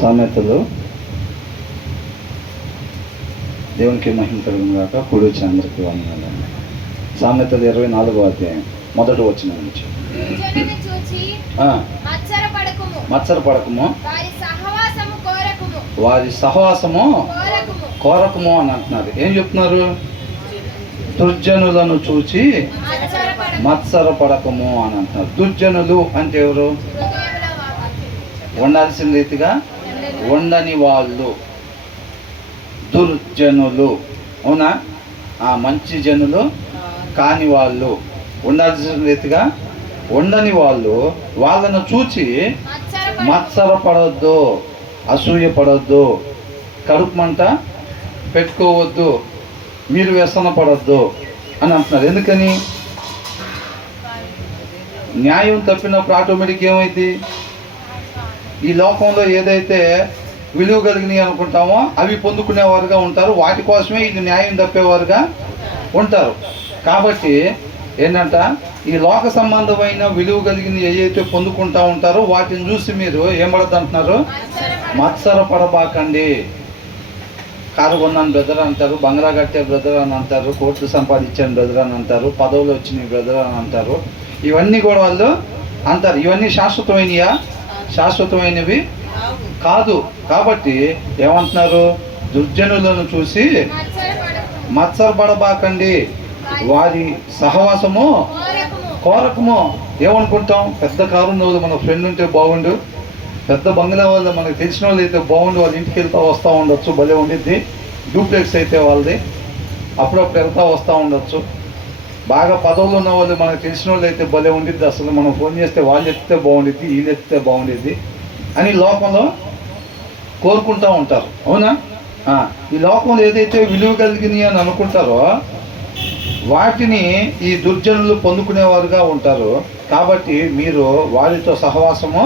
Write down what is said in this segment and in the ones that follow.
సామెతలు దేవునికి మహిమ కలుగును గాక. కూడి వచ్చిన అందరికీ వందనాలండి. సామెతలు 24వ అధ్యాయం మొదటి వచనం నుంచి. మత్సరపడకము, వారి సహవాసము కోరకము అని అంటున్నారు. ఏం చెప్తున్నారు? దుర్జనులను చూచి మత్సరపడకము అని అంటున్నారు. దుర్జనులు అంటే ఎవరు? ఉండాల్సిన రీతిగా ఉండని వాళ్ళు దుర్జనులు. అవునా? మంచి జనులు కాని వాళ్ళు, ఉండాల్సిన రీతిగా ఉండని వాళ్ళు. వాళ్ళను చూచి మత్సరపడొద్దు, అసూయపడొద్దు, కడుపు మంట పెట్టుకోవద్దు, మీరు వ్యసన పడొద్దు అని అంటున్నారు. ఎందుకని? న్యాయం తప్పినప్పుడు ఆటోమేటిక్ ఏమైంది? ఈ లోకంలో ఏదైతే విలువ కలిగినవి అనుకుంటామో అవి పొందుకునేవారుగా ఉంటారు. వాటి కోసమే ఇది న్యాయం తప్పేవారుగా ఉంటారు. కాబట్టి ఏంటంట, ఈ లోక సంబంధమైన విలువ కలిగిన ఏవైతే పొందుకుంటూ ఉంటారో వాటిని చూసి మీరు ఏం పడద్దు అంటున్నారు? మత్సరపడబాకండి. కారు కొన్నాను బ్రదర్ అంటారు, బంగ్లా కట్టే బ్రదర్ అని అంటారు, కోట్లు సంపాదించాను బ్రదర్ అని అంటారు, పదవులు వచ్చినాయి బ్రదర్ అని అంటారు. ఇవన్నీ కూడా వాళ్ళు అంటారు. ఇవన్నీ శాశ్వతమైనయా? శాశ్వతమైనవి కాదు. కాబట్టి ఏమంటున్నారు? దుర్జనులను చూసి మత్సరపడబాకండి, వారి సహవాసము కోరకము. ఏమనుకుంటాం? పెద్ద కారు ఉన్న వాళ్ళు మన ఫ్రెండ్ ఉంటే బాగుండు, పెద్ద బంగ్లా వాళ్ళు మనకు తెలిసిన వాళ్ళు అయితే బాగుండు, వాళ్ళ ఇంటికి వెళ్తూ వస్తూ ఉండొచ్చు, భలే ఉండిద్ది. డూప్లెక్స్ అయితే వాళ్ళది, అప్పుడప్పుడు వెళ్తూ వస్తూ ఉండొచ్చు. బాగా పదవులు ఉన్న వాళ్ళు మనకు తెలిసిన వాళ్ళు అయితే భలే ఉండిద్ది. అసలు మనం ఫోన్ చేస్తే వాళ్ళు ఎత్తితే బాగుండిద్ది, వీళ్ళు ఎత్తితే బాగుండిద్ది అని లోకంలో కోరుకుంటూ ఉంటారు. అవునా? ఈ లోకంలో ఏదైతే విలువ కలిగినాయి అని అనుకుంటారో వాటిని ఈ దుర్జనులు పొందుకునేవారుగా ఉంటారు. కాబట్టి మీరు వారితో సహవాసము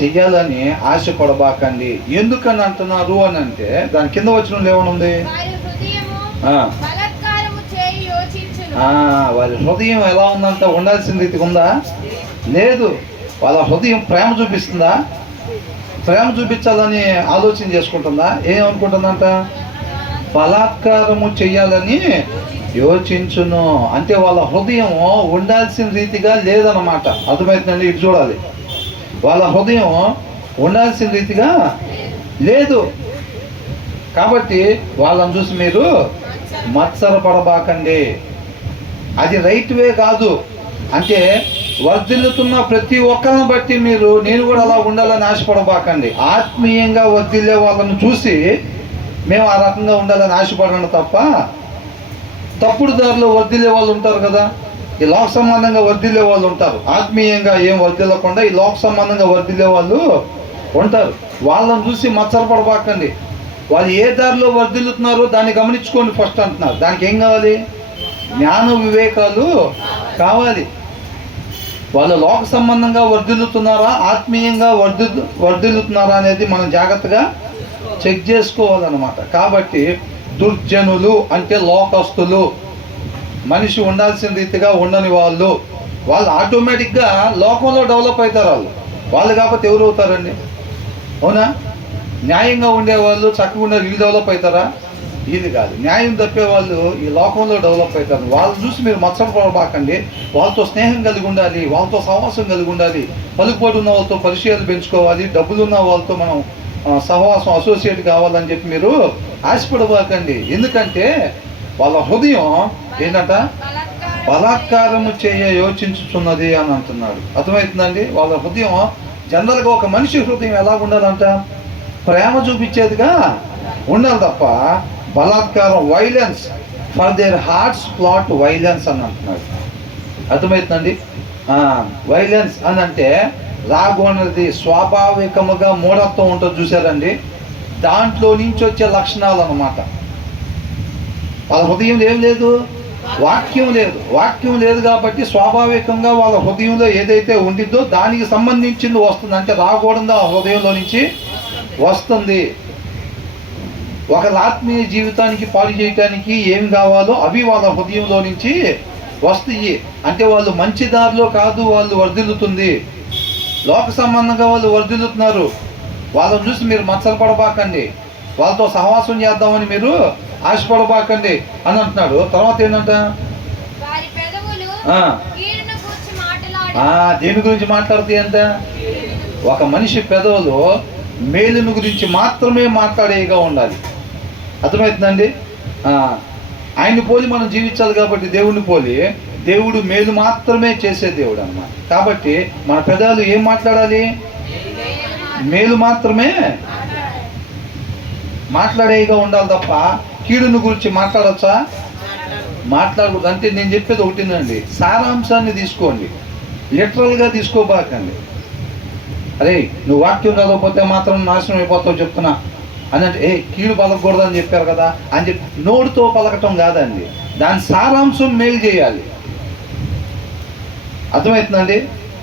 చెయ్యాలని ఆశపడబాకండి. ఎందుకని అంటున్నారు అని అంటే దాని కింద వచ్చిన ఏమనుంది? వారి హృదయం ఎలా ఉందంట? ఉండాల్సిన రీతికి ఉందా? లేదు. వాళ్ళ హృదయం ప్రేమ చూపిస్తుందా? ప్రేమ చూపించాలని ఆలోచన చేసుకుంటుందా? ఏమనుకుంటుందంట? బలాత్కారము చెయ్యాలని యోచించును. అంటే వాళ్ళ హృదయం ఉండాల్సిన రీతిగా లేదన్నమాట. అర్థమవుతుందండి? ఇటు చూడాలి. వాళ్ళ హృదయం ఉండాల్సిన రీతిగా లేదు. కాబట్టి వాళ్ళని చూసి మీరు మత్సరపడబాకండి. అది రైట్ వే కాదు. అంటే వర్ధిల్లుతున్న ప్రతి ఒక్కరిని బట్టి మీరు నేను కూడా అలా ఉండాలని ఆశపడబాకండి. ఆత్మీయంగా వర్ధిల్లే వాళ్ళని చూసి మేము ఆ రకంగా ఉండాలని ఆశపడండి తప్ప, తప్పుడు దారిలో వర్ధిల్లే వాళ్ళు ఉంటారు కదా, ఈ లోక సంబంధంగా వర్ధిల్లే వాళ్ళు ఉంటారు. ఆత్మీయంగా ఏం వర్ధిల్లకుండా ఈ లోక సంబంధంగా వర్ధిల్లే వాళ్ళు ఉంటారు. వాళ్ళని చూసి మత్సరపడబాకండి. వాళ్ళు ఏ దారిలో వర్ధిల్లుతున్నారో దాన్ని గమనించుకోండి ఫస్ట్ అంటున్నారు. దానికి ఏం కావాలి? జ్ఞాన వివేకాలు కావాలి. వాళ్ళు లోక సంబంధంగా వర్ధిల్లుతున్నారా, ఆత్మీయంగా వర్ధిల్లుతున్నారా అనేది మనం జాగ్రత్తగా చెక్ చేసుకోవాలన్నమాట. కాబట్టి దుర్జనులు అంటే లోకస్తులు, మనిషి ఉండాల్సిన రీతిగా ఉండని వాళ్ళు. వాళ్ళు ఆటోమేటిక్గా లోకంలో డెవలప్ అవుతారు. వాళ్ళు కాకపోతే ఎవరు అవుతారండి? అవునా? న్యాయంగా ఉండేవాళ్ళు చక్కగా ఉండే వీళ్ళు డెవలప్ అవుతారా? వీళ్ళు కాదు. న్యాయం తప్పే వాళ్ళు ఈ లోకంలో డెవలప్ అవుతారు. వాళ్ళని చూసి మీరు మత్సరపడబాకండి. వాళ్ళతో స్నేహం కలిగి ఉండాలి, వాళ్ళతో సహవాసం కలిగి ఉండాలి. పలుకుబడి ఉన్న వాళ్ళతో పరిచయాలు పెంచుకోవాలి, డబ్బులున్న వాళ్ళతో మనం సహవాసం అసోసియేట్ కావాలని చెప్పి మీరు ఆశపడబాకండి. ఎందుకంటే వాళ్ళ హృదయం ఏంటంట? బలాత్కారము యోచించుచున్నది అని అంటున్నాడు. అర్థమవుతుందండి? వాళ్ళ హృదయం జనరల్గా ఒక మనిషి హృదయం ఎలా ఉండాలంట? ప్రేమ చూపించేదిగా ఉండాలి తప్ప బలాత్కారం, violence for their hearts plot violence అని అంటున్నాడు. అర్థమవుతుందండి? వైలెన్స్ అని అంటే రాగోనది స్వాభావికముగా మూఢత్వం ఉంటుంది చూసారండి, దాంట్లో నుంచి వచ్చే లక్షణాలు అన్నమాట. వాళ్ళ హృదయం ఏం లేదు? వాక్యం లేదు. వాక్యం లేదు కాబట్టి స్వాభావికంగా వాళ్ళ హృదయంలో ఏదైతే ఉండిద్దో దానికి సంబంధించింది వస్తుంది. అంటే రాకూడదు ఆ హృదయంలో నుంచి వస్తుంది. ఒకరి ఆత్మీయ జీవితానికి పాలు చేయటానికి ఏం కావాలో అవి వాళ్ళ హృదయంలో నుంచి వస్తాయి. అంటే వాళ్ళు మంచి దారిలో కాదు వాళ్ళు వర్ధిల్లుతుంది, లోక సంబంధంగా వాళ్ళు వర్ధిల్లుతున్నారు. వాళ్ళని చూసి మీరు మత్సరపడబాకండి, వాళ్ళతో సహవాసం చేద్దామని మీరు ఆశపడబాకండి అని అంటున్నాడు. తర్వాత ఏంటంట, వారి పెదవులు ఆ, కీడును గూర్చి మాటలాడి దేని గురించి మాట్లాడుతాయి అంట? ఒక మనిషి పెదవులు మేలుని గురించి మాత్రమే మాట్లాడేగా ఉండాలి. అర్థమవుతుందండి? ఆయన్ని పోలి మనం జీవించాలి కాబట్టి, దేవుడిని పోలి, దేవుడు మేలు మాత్రమే చేసే దేవుడు అన్నమాట. కాబట్టి మన పెదాలు ఏం మాట్లాడాలి? మేలు మాత్రమే మాట్లాడేగా ఉండాలి తప్ప కీడుని గురించి మాట్లాడచ్చా? మాట్లాడకూడదు. అంటే నేను చెప్పేది ఒకటినండి, సారాంశాన్ని తీసుకోండి, లిటరల్గా తీసుకోబాకండి. అరే నువ్వు వాక్యం చదవకపోతే మాత్రం నాశనం అయిపోతావు చెప్తున్నా అని అంటే, కీడు పలకూడదు అని చెప్పారు కదా అని చెప్పి నోటితో పలకటం కాదండి, దాని సారాంశం మేలు చేయాలి. అర్థమవుతుందండి?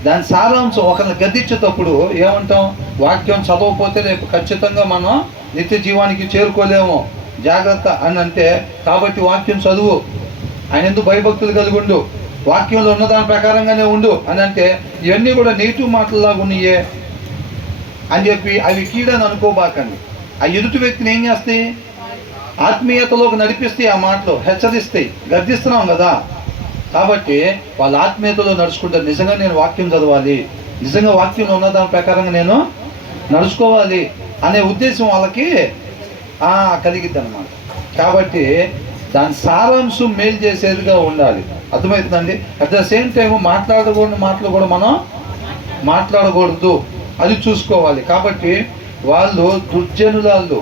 దాని సారాంశం. ఒకరిని గద్దించేటప్పుడు ఏమంటాం? వాక్యం చదవకపోతే రేపు ఖచ్చితంగా మనం నిత్య జీవానికి చేరుకోలేము, జాగ్రత్త అని అంటే, కాబట్టి వాక్యం చదువు, ఆయన ఎందుకు భయభక్తులు కలిగి ఉండు, వాక్యంలో ఉన్న దాని ప్రకారంగానే ఉండు అని అంటే, ఇవన్నీ కూడా నెగిటివ్ మాటల్లాగా ఉన్నాయే అని చెప్పి అవి కీడని అనుకోబాకండి. ఆ ఎదుటి వ్యక్తిని ఏం చేస్తాయి? ఆత్మీయతలోకి నడిపిస్తాయి, ఆ మాటలు హెచ్చరిస్తాయి. గర్దిస్తున్నాం కదా, కాబట్టి వాళ్ళ ఆత్మీయతలో నడుచుకుంటారు. నిజంగా నేను వాక్యం చదవాలి, నిజంగా వాక్యంలో ఉన్న దాని ప్రకారంగా నేను నడుచుకోవాలి అనే ఉద్దేశం వాళ్ళకి కలిగిద్ది అన్నమాట. కాబట్టి దాని సారాంశం మేలు చేసేదిగా ఉండాలి. అర్థమవుతుందండి? అట్ ద సేమ్ టైం మాట్లాడకూడని మాటలు కూడా మనం మాట్లాడకూడదు, అది చూసుకోవాలి. కాబట్టి వాళ్ళు దుర్జనులు,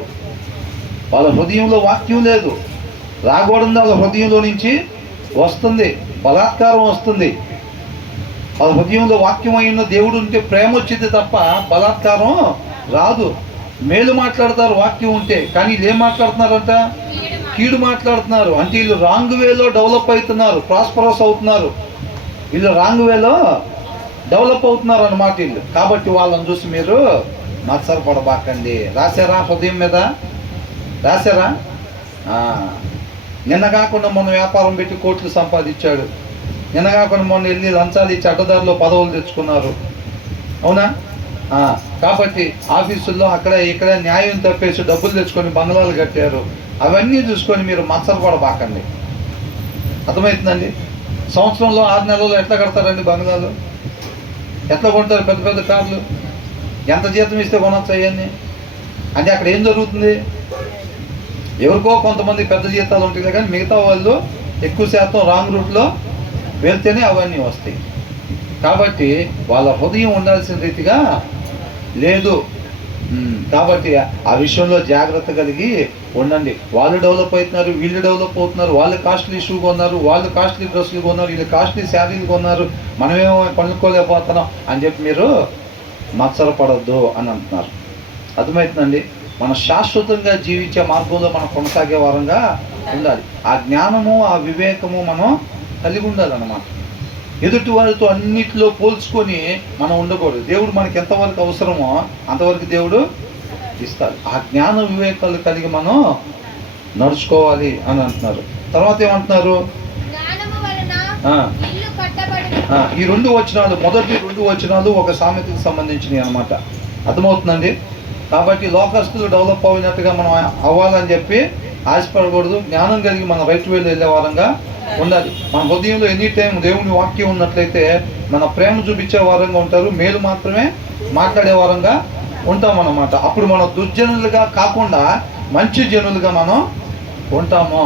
వాళ్ళ హృదయంలో వాక్యం లేదు, రాకూడదు, వాళ్ళ హృదయంలో నుంచి వస్తుంది, బలాత్కారం వస్తుంది. వాళ్ళ హృదయంలో వాక్యం అయిన దేవుడు ఉంటే ప్రేమ వచ్చింది తప్ప బలాత్కారం రాదు. మేలు మాట్లాడతారు వాక్యం ఉంటే, కానీ వీళ్ళు ఏం మాట్లాడుతున్నారంట? కీడు మాట్లాడుతున్నారు. అంటే వీళ్ళు రాంగ్ వేలో డెవలప్ అవుతున్నారు, ప్రాస్పరస్ అవుతున్నారు, వీళ్ళు రాంగ్ వేలో డెవలప్ అవుతున్నారు అన్నమాట వీళ్ళు. కాబట్టి వాళ్ళని చూసి మీరు మత్సరపడబాకండి. రాశారా? హృదయం మీద రాశారా? నిన్న కాకుండా మొన్న వ్యాపారం పెట్టి కోట్లు సంపాదించాడు, నిన్న కాకుండా మొన్న వెళ్ళి లంచాలు ఇచ్చి అడ్డదారిలో పదవులు తెచ్చుకున్నారు, అవునా? కాబట్టి ఆఫీసుల్లో అక్కడ ఇక్కడ న్యాయం తప్పేసి డబ్బులు తెచ్చుకొని బంగ్లాలు కట్టారు. అవన్నీ చూసుకొని మీరు మత్సరపడబాకండి. అర్థమవుతుందండి? సంవత్సరంలో 6 నెలల్లో ఎట్లా కడతారండి బంగ్లాలు? ఎట్లా కొంటారు పెద్ద పెద్ద కార్లు? ఎంత జీతం ఇస్తే కొనొచ్చు అవన్నీ? అంటే అక్కడ ఏం జరుగుతుంది? ఎవరికో కొంతమంది పెద్ద జీతాలు ఉంటాయి, కానీ మిగతా వాళ్ళు ఎక్కువ శాతం రాంగ్ రూట్లో వెళ్తేనే అవన్నీ వస్తాయి. కాబట్టి వాళ్ళ హృదయం ఉండాల్సిన రీతిగా లేదు. కాబట్టి ఆ విషయంలో జాగ్రత్త కలిగి ఉండండి. వాళ్ళు డెవలప్ అవుతున్నారు, వీళ్ళు డెవలప్ అవుతున్నారు, వాళ్ళు కాస్ట్లీ షూ కొన్నారు, వాళ్ళు కాస్ట్లీ డ్రెస్సులు కొన్నారు, వీళ్ళు కాస్ట్లీ శారీలు కొన్నారు, మనమేమో కొనుక్కోలేకపోతున్నాం అని చెప్పి మీరు మత్సరపడద్దు అని అంటున్నారు. అర్థమవుతుందండి? మనం శాశ్వతంగా జీవించే మార్గంలో మనం కొనసాగే వారంగా ఉండాలి. ఆ జ్ఞానము, ఆ వివేకము మనం కలిగి ఉండాలన్నమాట. ఎదుటి వారితో అన్నిటిలో పోల్చుకొని మనం ఉండకూడదు. దేవుడు మనకి ఎంతవరకు అవసరమో అంతవరకు దేవుడు ఇస్తాడు. ఆ జ్ఞాన వివేకాలు కలిగి మనం నడుచుకోవాలి అని అంటున్నారు. తర్వాత ఏమంటున్నారు? ఈ 2 వచనాలు, మొదటి 2 వచనాలు ఒక సామెతకు సంబంధించినవి అన్నమాట. అర్థమవుతుందండి? కాబట్టి లోకస్తులు డెవలప్ అయినట్టుగా మనం అవ్వాలని చెప్పి ఆశపడకూడదు. జ్ఞానం కలిగి మన రైట్ వేలో వెళ్ళే వారంగా ఉండాలి. మన హృదయంలో ఎనీ టైం దేవుని వాక్యం ఉన్నట్లయితే మన ప్రేమ చూపించే వారంగా ఉంటారు, మేలు మాత్రమే మాట్లాడే వారంగా ఉంటామన్నమాట. అప్పుడు మనం దుర్జనులుగా కాకుండా మంచి జనులుగా మనం ఉంటాము.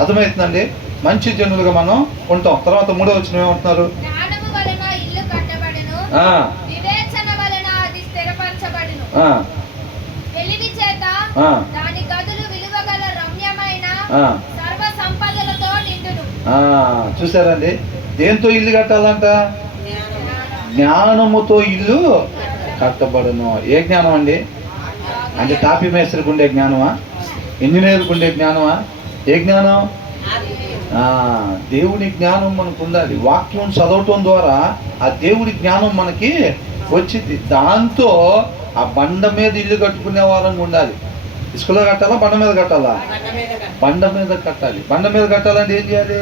అర్థమవుతుందండి? మంచి జనులుగా మనం ఉంటాం. తర్వాత 3వ వచనం ఏమంటున్నారు? చూసారండి? దేంతో ఇల్లు కట్టాలంట? జ్ఞానముతో ఇల్లు కట్టబడును. ఏ జ్ఞానం అండి? అంటే తాపీ మేస్త్రికి ఉండే జ్ఞానమా? ఇంజనీర్కి ఉండే జ్ఞానమా? ఏ జ్ఞానం? దేవుని జ్ఞానం మనకు ఉండాలి. వాక్యం చదవటం ద్వారా ఆ దేవుడి జ్ఞానం మనకి వచ్చింది. దాంతో ఆ బండ మీద ఇల్లు కట్టుకునే వారంగా ఉండాలి. ఇసుకలో కట్టాలా? బండ మీద కట్టాలా? బండ మీద కట్టాలి. బండ మీద కట్టాలంటే ఏం చేయాలి?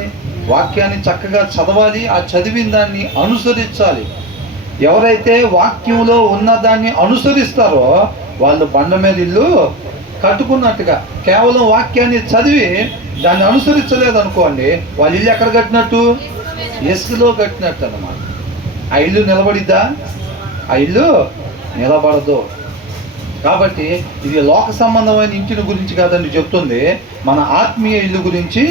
వాక్యాన్ని చక్కగా చదవాలి, ఆ చదివిన దాన్ని అనుసరించాలి. ఎవరైతే వాక్యంలో ఉన్నదాన్ని అనుసరిస్తారో వాళ్ళు బండ మీద ఇల్లు కట్టుకున్నట్టుగా. కేవలం వాక్యాన్ని చదివి దాన్ని అనుసరించలేదు అనుకోండి, వాళ్ళ ఇల్లు ఎక్కడ కట్టినట్టు? ఇసుకలో కట్టినట్టు అన్నమాట. ఆ ఇల్లు నిలబడిద్దా? ఆ ఇల్లు నిలబడదు. కాబట్టి ఇది లోక సంబంధమైన ఇంటిని గురించి కాదని చెప్తుంది, మన ఆత్మీయ ఇల్లు గురించి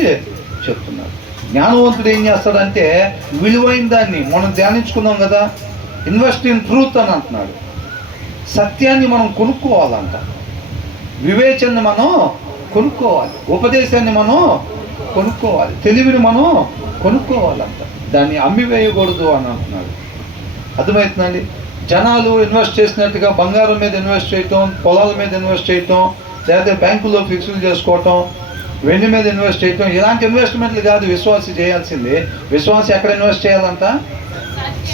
చెప్తున్నారు. జ్ఞానవంతుడు ఏం చేస్తాడంటే విలువైన దాన్ని మనం ధ్యానించుకున్నాం కదా, ఇన్వెస్ట్ ఇన్ ట్రూత్ అని అంటున్నాడు. సత్యాన్ని మనం కొనుక్కోవాలంట, వివేచనని మనం కొనుక్కోవాలి, ఉపదేశాన్ని మనం కొనుక్కోవాలి, తెలివిని మనం కొనుక్కోవాలంట. దాన్ని అమ్మివేయకూడదు అని అంటున్నాడు. అర్థమవుతుందండి? జనాలు ఇన్వెస్ట్ చేసినట్టుగా బంగారం మీద ఇన్వెస్ట్ చేయటం, పొలాల మీద ఇన్వెస్ట్ చేయటం, లేకపోతే బ్యాంకులో ఫిక్స్డ్ చేసుకోవటం, వెండి మీద ఇన్వెస్ట్ చేయటం, ఇలాంటి ఇన్వెస్ట్మెంట్లు కాదు విశ్వాసి చేయాల్సింది. విశ్వాసి ఎక్కడ ఇన్వెస్ట్ చేయాలంట?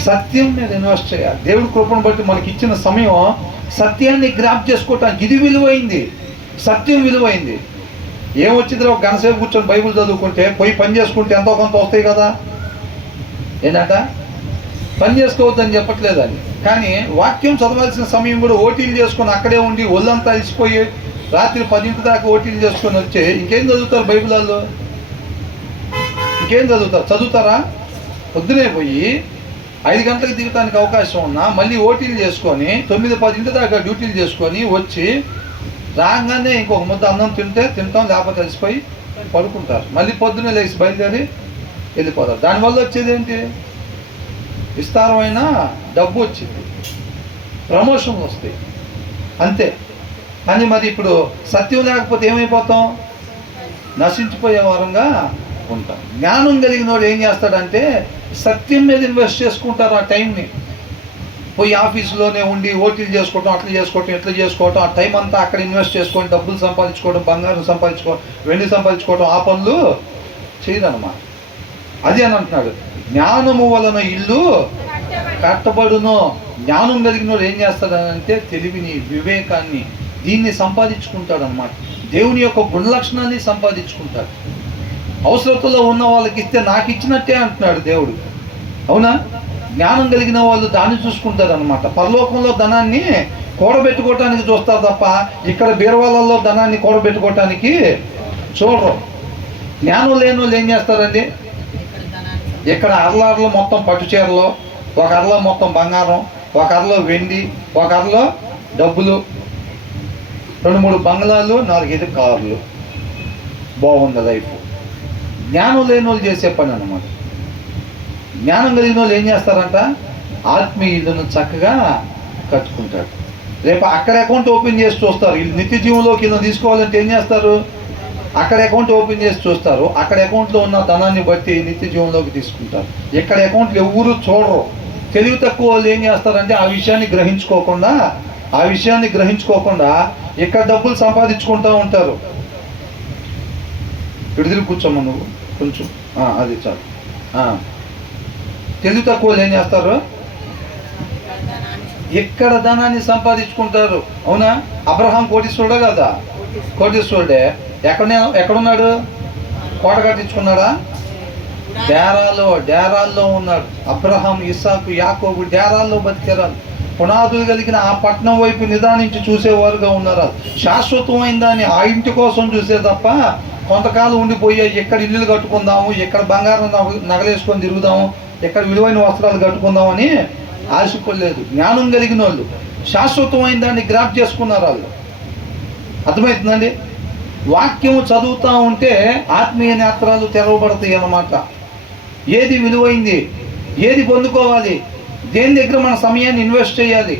సత్యం మీద ఇన్వెస్ట్ చేయాలి. దేవుడి కృపను బట్టి మనకి ఇచ్చిన సమయం సత్యాన్ని గ్రాప్ చేసుకోవటానికి. ఇది విలువైంది, సత్యం విలువైంది. ఏమొచ్చింది? ఒక గంటసేపు కూర్చొని బైబిల్ చదువుకుంటే, పోయి పని చేసుకుంటే ఎంతో కొంత వస్తాయి కదా. ఏంటంట? పని చేసుకోవద్దని చెప్పట్లేదని, కానీ వాక్యం చదవాల్సిన సమయం కూడా ఓటీలు చేసుకొని అక్కడే ఉండి ఒళ్ళంతా అలసిపోయి రాత్రి 10 దాకా ఓటీలు చేసుకొని వచ్చి ఇంకేం చదువుతారు? బైబిల్లో ఇంకేం చదువుతారు? చదువుతారా? పొద్దునే పోయి 5 గంటలకు దిగటానికి అవకాశం ఉన్నా మళ్ళీ ఓటీలు చేసుకొని 9-10 దాకా డ్యూటీలు చేసుకొని వచ్చి రాగానే ఇంకొక ముద్ద అన్నం తింటాం, లేకపోతే అలసిపోయి పడుకుంటారు. మళ్ళీ పొద్దునే లేచి బయలుదేరి వెళ్ళిపోతారు. దానివల్ల వచ్చేది ఏంటి? విస్తారమైన డబ్బు వచ్చింది, ప్రమోషన్లు వస్తాయి, అంతే. కానీ మరి ఇప్పుడు సత్యం లేకపోతే ఏమైపోతాం? నశించిపోయే వారంగా ఉంటాం. జ్ఞానం కలిగిన వాడు ఏం చేస్తాడంటే సత్యం మీద ఇన్వెస్ట్ చేసుకుంటారు. ఆ టైంని పోయి ఆఫీసులోనే ఉండి ఓటీలు చేసుకోవటం, అట్లా చేసుకోవటం, ఇట్లా చేసుకోవటం, ఆ టైం అంతా అక్కడ ఇన్వెస్ట్ చేసుకొని డబ్బులు సంపాదించుకోవడం, బంగారం సంపాదించుకోవడం, వెండి సంపాదించుకోవడం, ఆ పనులు చేయదన్నమాట. అది అని అంటున్నాడు, జ్ఞానము వలన ఇల్లు కట్టబడును. జ్ఞానం కలిగిన వాడు ఏం చేస్తాడంటే తెలివిని, వివేకాన్ని, దీన్ని సంపాదించుకుంటాడు అన్నమాట. దేవుని యొక్క గుణలక్షణాన్ని సంపాదించుకుంటాడు. అవసరతలో ఉన్న వాళ్ళకి ఇస్తే నాకు ఇచ్చినట్టే అంటున్నాడు దేవుడు. అవునా? జ్ఞానం కలిగిన వాళ్ళు దాన్ని చూసుకుంటారు అనమాట. పరలోకంలో ధనాన్ని కూడబెట్టుకోవటానికి చూస్తారు తప్ప ఇక్కడ బీరవాళ్ళల్లో ధనాన్ని కూడబెట్టుకోవటానికి చూడరు. జ్ఞానం లేని వాళ్ళు ఏం చేస్తారండి? ఇక్కడ అరలో మొత్తం పట్టు చీరలు, ఒక అరలో మొత్తం బంగారం, ఒక అరలో వెండి, ఒక అరలో డబ్బులు, 2-3 బంగ్లాలు, 4-5 కార్లు, బాగుంది లైఫ్. జ్ఞానం లేని వాళ్ళు చేసే పని అన్నమాట. జ్ఞానం కలిగిన వాళ్ళు ఏం చేస్తారంట? ఆత్మీయ ఇల్లును చక్కగా కట్టుకుంటాడు. రేపు అక్కడ అకౌంట్ ఓపెన్ చేసి చూస్తారు. వీళ్ళు నిత్య జీవంలోకి వీళ్ళని తీసుకోవాలంటే ఏం చేస్తారు? అక్కడ అకౌంట్ ఓపెన్ చేసి చూస్తారు. అక్కడ అకౌంట్లో ఉన్న ధనాన్ని బట్టి నిత్య జీవంలోకి తీసుకుంటారు. ఇక్కడ అకౌంట్లు ఎవరు చూడరు. తెలివి తక్కువ వాళ్ళు ఏం చేస్తారంటే ఆ విషయాన్ని గ్రహించుకోకుండా ఇక్కడ డబ్బులు సంపాదించుకుంటూ ఉంటారు. విడుదల కూర్చోమ్మ నువ్వు కొంచెం, అది చాలు. తెలివి తక్కువ వాళ్ళు ఏం చేస్తారు? ఇక్కడ ధనాన్ని సంపాదించుకుంటారు. అవునా? అబ్రహాం కోటీశ్వరుడే కదా? కోటీశ్వరుడే. ఎక్కడున్నాడు? కోట కట్టించుకున్నాడా? డేరాల్లో ఉన్నాడు. అబ్రహాం, ఇస్సాకు, యాకోబు డేరాల్లో బతికారు. పునాదులు కలిగిన ఆ పట్టణం వైపు నిదానించి చూసేవారుగా ఉన్నారు. శాశ్వతమైన దాన్ని ఆ ఇంటి కోసం చూసే తప్ప కొంతకాలం ఉండిపోయే ఎక్కడ ఇల్లులు కట్టుకుందాము, ఎక్కడ బంగారం నగలేసుకొని తిరుగుదాము, ఎక్కడ విలువైన వస్త్రాలు కట్టుకుందామని ఆశపడలేదు. జ్ఞానం కలిగిన వాళ్ళు శాశ్వతమైన దాన్ని గ్రాప్ చేసుకున్నారు. వాళ్ళు అర్థమవుతుందండి? వాక్యం చదువుతూ ఉంటే ఆత్మీయ నేత్రాలు తెరవబడతాయి అన్నమాట. ఏది విలువైంది, ఏది పొందుకోవాలి, దేని దగ్గర మన సమయాన్ని ఇన్వెస్ట్ చేయాలి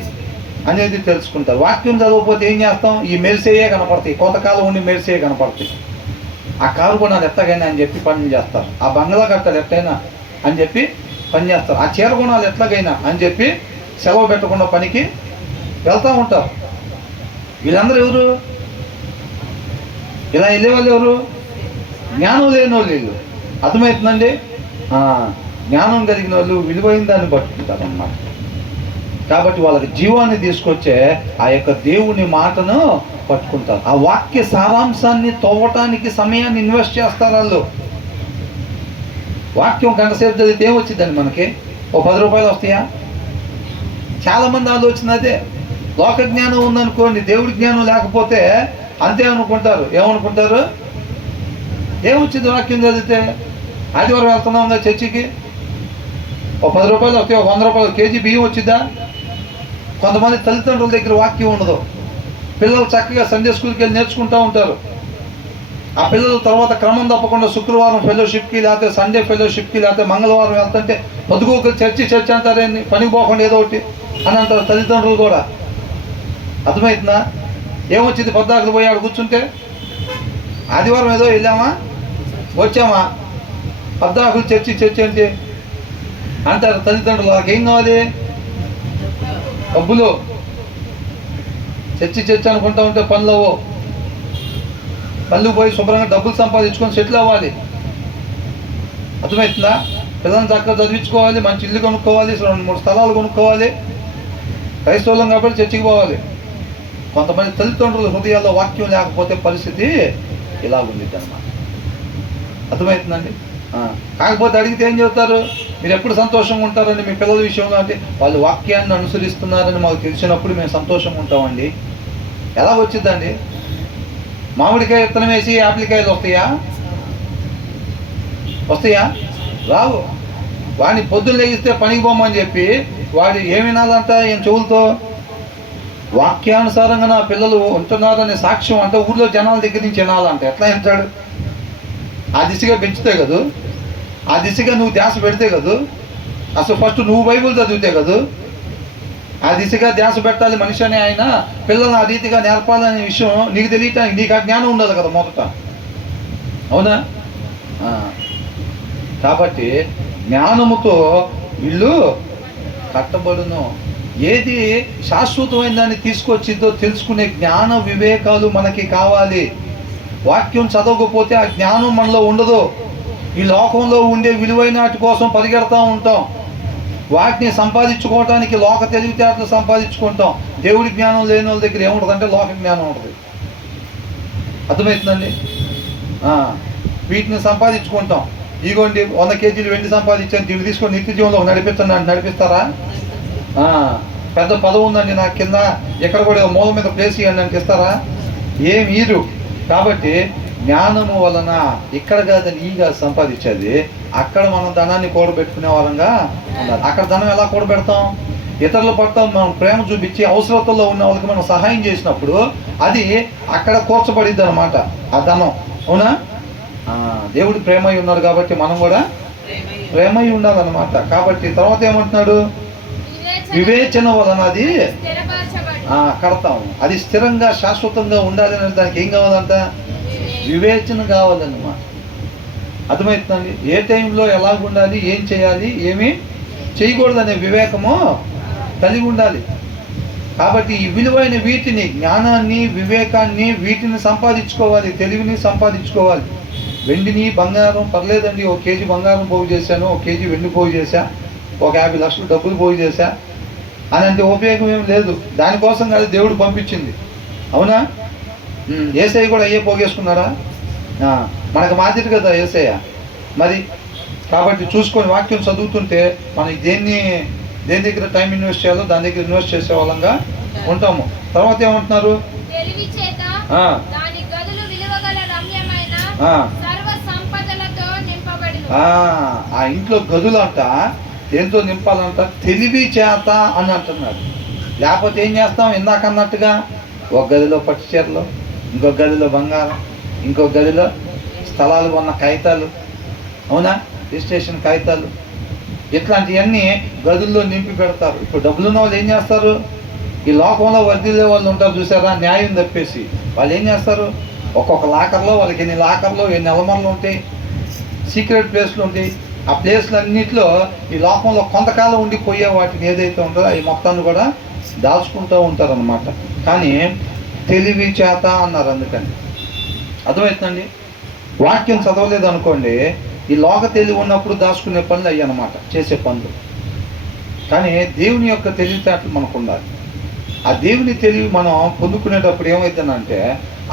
అనేది తెలుసుకుంటారు. వాక్యం చదవకపోతే ఏం చేస్తాం? ఈ మెరిసేయే కనపడతాయి, కొంతకాలం ఉండి మెరిసేయే కనపడతాయి. ఆ కారు కొనాలి ఎట్లాగైనా అని చెప్పి పని చేస్తారు. ఆ బంగ్లా కట్టాలి ఎట్లయినా అని చెప్పి పని చేస్తారు. ఆ చీర కొనాలి ఎట్లాగైనా అని చెప్పి సెలవు పెట్టకుండా పనికి వెళ్తూ ఉంటారు. వీళ్ళందరూ ఎవరు? ఇలా వెళ్ళేవాళ్ళు ఎవరు? జ్ఞానం లేని వాళ్ళు వీళ్ళు. అర్థమవుతుందండి? జ్ఞానం కలిగిన వాళ్ళు విలువైన దాన్ని పట్టుకుంటారు అన్నమాట. కాబట్టి వాళ్ళకి జీవాన్ని తీసుకొచ్చే ఆ యొక్క దేవుని మాటను పట్టుకుంటారు. ఆ వాక్య సారాంశాన్ని తవ్వటానికి సమయాన్ని ఇన్వెస్ట్ చేస్తారు వాళ్ళు. వాక్యం గంట సేపు చదివితే ఏమొచ్చిందండి మనకి? ఓ 10 రూపాయలు వస్తాయా? చాలామంది ఆలోచన అదే. లోక జ్ఞానం ఉందనుకోండి, దేవుడి జ్ఞానం లేకపోతే అంతే అనుకుంటారు. ఏమనుకుంటారు? ఏమొచ్చింది వాక్యం చదివితే? ఆదివారం వెళ్తున్నాం ఉందా చర్చికి, ఒక 10 రూపాయలు వస్తాయి, ఒక 100 రూపాయలు కేజీ బియ్యం వచ్చిద్దా? కొంతమంది తల్లిదండ్రుల దగ్గర వాక్యం ఉండదు. పిల్లలు చక్కగా సండే స్కూల్కి వెళ్ళి నేర్చుకుంటూ ఉంటారు. ఆ పిల్లలు తర్వాత క్రమం తప్పకుండా శుక్రవారం ఫెలోషిప్కి, లేకపోతే సండే ఫెలోషిప్కి, లేకపోతే మంగళవారం వెళ్తుంటే పొద్దుగోకు చర్చి అంటారేంటి, పనికి పోకుండా ఏదో ఒకటి అని అంటారు తల్లిదండ్రులు కూడా. అర్థమవుతుందా? ఏమొచ్చింది పొద్దాకులు పోయి ఆడ కూర్చుంటే? ఆదివారం ఏదో వెళ్ళామా వచ్చామా, పొద్దాకులు చర్చి అంటే అంటారు తల్లిదండ్రులు. వాళ్ళకేం కావాలి? డబ్బులు. చర్చి అనుకుంటా ఉంటే పనులు అవ్వవు. పనులు పోయి శుభ్రంగా డబ్బులు సంపాదించుకొని సెటిల్ అవ్వాలి. అర్థమవుతుందా? పిల్లల్ని చక్కగా చదివించుకోవాలి, మంచి ఇల్లు కొనుక్కోవాలి, 2-3 స్థలాలు కొనుక్కోవాలి. క్రైస్తవులం కాబట్టి చర్చికి పోవాలి. కొంతమంది తల్లిదండ్రుల హృదయాల్లో వాక్యం లేకపోతే పరిస్థితి ఇలా ఉండిద్ది అన్నమాట. అర్థమవుతుందండి? కాకపోతే అడిగితే ఏం చెబుతారు? మీరు ఎప్పుడు సంతోషంగా ఉంటారండి మీ పిల్లల విషయంలో అంటే, వాళ్ళు వాక్యాన్ని అనుసరిస్తున్నారని మాకు తెలిసినప్పుడు మేము సంతోషంగా ఉంటామండి. ఎలా వచ్చిద్దండి? మామిడికాయ విత్తనం వేసి యాపిల్కాయలు వస్తాయా? రావు. వాడిని పొద్దున్న లేగిస్తే పనికి పోమని చెప్పి వాడు ఏమి వినాలంట? ఏం చెవులతో? వాక్యానుసారంగా నా పిల్లలు ఉంటున్నారనే సాక్ష్యం అంటే ఊళ్ళో జనాల దగ్గర నుంచి వినాలంట. ఎట్లా వింటాడు? ఆ దిశగా పెంచితే కదూ, ఆ దిశగా నువ్వు ధ్యాస పెడితే కదూ, అసలు ఫస్ట్ నువ్వు బైబుల్ చదివితే కదూ ఆ దిశగా ధ్యాస పెట్టాలి మనిషి అని ఆయన పిల్లల్ని ఆ రీతిగా నేర్పాలనే విషయం నీకు తెలియటానికి నీకు ఆ జ్ఞానం ఉండాలి కదా మొదట. అవునా? కాబట్టి జ్ఞానముతో ఇల్లు కట్టబడును. ఏది శాశ్వతమైన దాన్ని తీసుకొచ్చిందో తెలుసుకునే జ్ఞాన వివేకాలు మనకి కావాలి. వాక్యం చదవకపోతే ఆ జ్ఞానం మనలో ఉండదు. ఈ లోకంలో ఉండే విలువైన వాటి కోసం పరిగెడతా ఉంటాం. వాటిని సంపాదించుకోవటానికి లోక తెలివితేటలు సంపాదించుకుంటాం. దేవుడి జ్ఞానం లేని వాళ్ళ దగ్గర ఏముంటుంది అంటే లోక జ్ఞానం ఉంటుంది. అర్థమవుతుందండి? వీటిని సంపాదించుకుంటాం. ఇగోండి 100 కేజీలు వెండి సంపాదించాను, దీన్ని తీసుకొని నిత్య జీవనంలో నడిపిస్తారా? పెద్ద పదవి ఉందండి నాకు, కింద ఎక్కడ కూడా మూల మీద ప్లేస్ ఇవ్వండి అంటే ఇస్తారా? మీరు కాబట్టి జ్ఞానము వలన ఇక్కడ కాదని ఈగా సంపాదించేది, అక్కడ మనం ధనాన్ని కూడబెట్టుకునే వాళ్ళంగా ఉండాలి. అక్కడ ధనం ఎలా కూడబెడతాం? ఇతరుల పట్ల మనం ప్రేమ చూపించి అవసరతల్లో ఉన్న వాళ్ళకి మనం సహాయం చేసినప్పుడు అది అక్కడ కూర్చబడిద్ది అనమాట ఆ ధనం. అవునా? దేవుడు ప్రేమై ఉన్నాడు కాబట్టి మనం కూడా ప్రేమై ఉండాలన్నమాట. కాబట్టి తర్వాత ఏమంటున్నాడు? వివేచన వలన అది కడతాము. అది స్థిరంగా శాశ్వతంగా ఉండాలని దానికి ఏం కావాలంట? వివేచన కావాలన్నమాట. అర్థమవుతుందండి? ఏ టైంలో ఎలా ఉండాలి, ఏం చేయాలి, ఏమి చేయకూడదనే వివేకము కలిగి ఉండాలి. కాబట్టి ఈ విలువైన వీటిని, జ్ఞానాన్ని, వివేకాన్ని, వీటిని సంపాదించుకోవాలి, తెలివిని సంపాదించుకోవాలి. వెండిని, బంగారం పర్లేదండి, 1 కేజీ బంగారం పోగు చేశాను, 1 కేజీ వెండి పోగు చేశా, ఒక 50 లక్షలు డబ్బులు పోగు చేశా అని అంటే ఉపయోగం ఏం లేదు. దానికోసం కాదు దేవుడు పంపించింది. అవునా? యేసయ్య కూడా అయ్యే పోగేసుకున్నారా? మనకు మాదిరి కదా యేసయ్య మరి. కాబట్టి చూసుకొని వాక్యం చదువుతుంటే మనం దేని దగ్గర టైం ఇన్వెస్ట్ చేయాలో దాని దగ్గర ఇన్వెస్ట్ చేసే వాళ్ళంగా ఉంటాము. తర్వాత ఏమంటున్నారు? ఆ ఇంట్లో గదులంట దేంతో నింపాలంట? తెలివి చేత అని అంటున్నారు. లేకపోతే ఏం చేస్తాం? ఇందాక అన్నట్టుగా ఒక గదిలో పట్టు చీరలు, ఇంకొక గదిలో బంగారం, ఇంకొక గదిలో స్థలాలు ఉన్న కాగితాలు, అవునా, రిజిస్ట్రేషన్ కాగితాలు, ఇట్లాంటివన్నీ గదుల్లో నింపి పెడతారు. ఇప్పుడు డబ్బులున్న వాళ్ళు ఏం చేస్తారు? ఈ లోకంలో వర్దిల్లే వాళ్ళు ఉంటారు చూసారా, న్యాయం తప్పేసి వాళ్ళు ఏం చేస్తారు? ఒక్కొక్క లాకర్లో వాళ్ళకి ఎన్ని లాకర్లు, ఎన్ని అలమర్లు ఉంటాయి, సీక్రెట్ ప్లేస్లు ఉంటాయి. ఆ ప్లేస్లు అన్నింటిలో ఈ లోకంలో కొంతకాలం ఉండిపోయే వాటిని ఏదైతే ఉంటుందో అవి మొత్తాన్ని కూడా దాచుకుంటూ ఉంటారన్నమాట. కానీ తెలివి చేత అన్నారు. అందుకని అర్థమవుతుందండి? వాక్యం చదవలేదు అనుకోండి, ఈ లోక తెలివి ఉన్నప్పుడు దాచుకునే పనులు అయ్యి అన్నమాట, చేసే పనులు. కానీ దేవుని యొక్క తెలివితేటలు మనకు ఉండాలి. ఆ దేవుని తెలివి మనం పొందుకునేటప్పుడు ఏమవుతుందంటే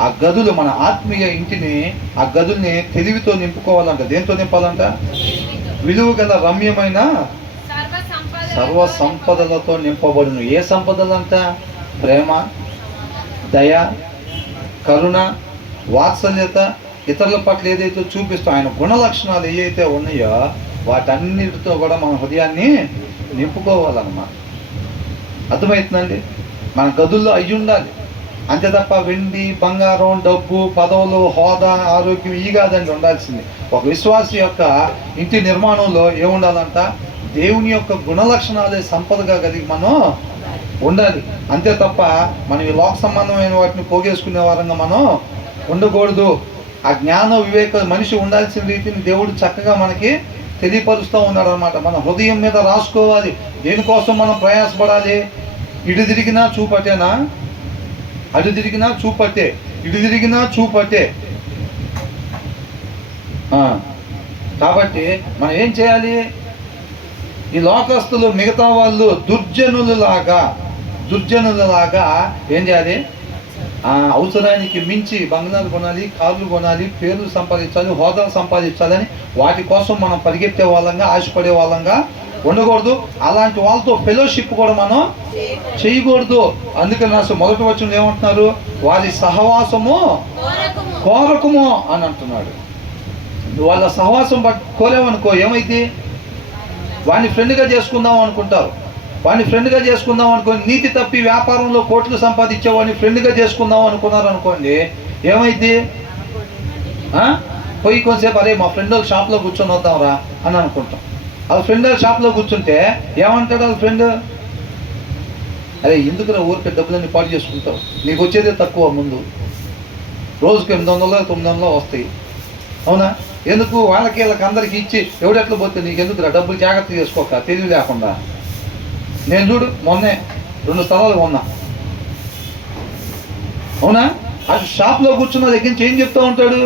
ఆ గదులు, మన ఆత్మీయ ఇంటిని, ఆ గదుల్ని తెలివితో నింపుకోవాలంట. దేంతో నింపాలంట? విలువ గల రమ్యమైన సర్వ సంపదలతో నింపబడును. ఏ సంపదలంతా? ప్రేమ, దయ, కరుణ, వాత్సల్యత, ఇతరుల పట్ల ఏదైతే చూపిస్తూ ఆయన గుణ లక్షణాలు ఏవైతే ఉన్నాయో వాటన్నిటితో కూడా మన హృదయాన్ని నింపుకోవాలన్నమాట. అర్థమవుతుందండి? మన గదుల్లో అయ్యి ఉండాలి, అంతే తప్ప వెండి, బంగారం, డబ్బు, పదవులు, హోదా, ఆరోగ్యం ఈ కాదండి ఉండాల్సింది. ఒక విశ్వాసి యొక్క ఇంటి నిర్మాణంలో ఏముండాలంట? దేవుని యొక్క గుణ లక్షణాలే సంపదగా కలిగి మనం ఉండాలి, అంతే తప్ప మనం ఈ లోక సంబంధమైన వాటిని పోగేసుకునే వారంగా మనం ఉండకూడదు. ఆ జ్ఞాన వివేక మనిషి ఉండాల్సిన రీతిని దేవుడు చక్కగా మనకి తెలియపరుస్తూ ఉన్నాడు అనమాట. మన హృదయం మీద రాసుకోవాలి. దేనికోసం మనం ప్రయాసపడాలి? ఇటు తిరిగినా చూపట్టేనా? అటు తిరిగినా చూపట్టే, ఇటు తిరిగినా చూపట్టే. కాబట్టి మనం ఏం చేయాలి? ఈ లోకస్తులు మిగతా వాళ్ళు దుర్జనులలాగా ఏం చేయాలి? అవసరానికి మించి బంగ్లాలు కొనాలి, కార్లు కొనాలి, పేర్లు సంపాదించాలి, హోదాలు సంపాదించాలని వాటి కోసం మనం పరిగెత్తే వాళ్ళంగా, ఆశపడే వాళ్ళంగా ఉండకూడదు. అలాంటి వాళ్ళతో ఫెలోషిప్ కూడా మనం చేయకూడదు. అందుకని అసలు మొదటి వచనం ఏమంటున్నారు? వారి సహవాసము కోరకము అని అంటున్నాడు. వాళ్ళ సహవాసం కోరేమనుకో ఏమైంది? వాడిని ఫ్రెండ్గా చేసుకుందాం అనుకుంటారు. వాడిని ఫ్రెండ్గా చేసుకుందాం అనుకోండి, నీతి తప్పి వ్యాపారంలో కోట్లు సంపాదించే వాడిని ఫ్రెండ్గా చేసుకుందాం అనుకున్నారు అనుకోండి, ఏమైంది? పోయి కొంతసేపు అరే మా ఫ్రెండ్ వాళ్ళ షాప్లో కూర్చొని వద్దాంరా అని అనుకుంటాం. వాళ్ళ ఫ్రెండ్ వాళ్ళ షాప్లో కూర్చుంటే ఏమంటాడు వాళ్ళ ఫ్రెండ్? అరే ఎందుకు ఊరికే డబ్బులన్నీ పాటు చేసుకుంటావు, నీకు వచ్చేదే తక్కువ, ముందు రోజుకి 800 900 వస్తాయి, అవునా? ఎందుకు వాళ్ళకి వీళ్ళకి అందరికి ఇచ్చి ఎవడెట్లా పోతే నీకు ఎందుకు డబ్బులు జాగ్రత్త చేసుకోక, తెలివి లేకుండా. నేను చూడు మొన్నే 2 స్థలాలు కొన్నా, అవునా? అటు షాప్లో కూర్చున్న దగ్గర నుంచి ఏం చెప్తూ ఉంటాడు?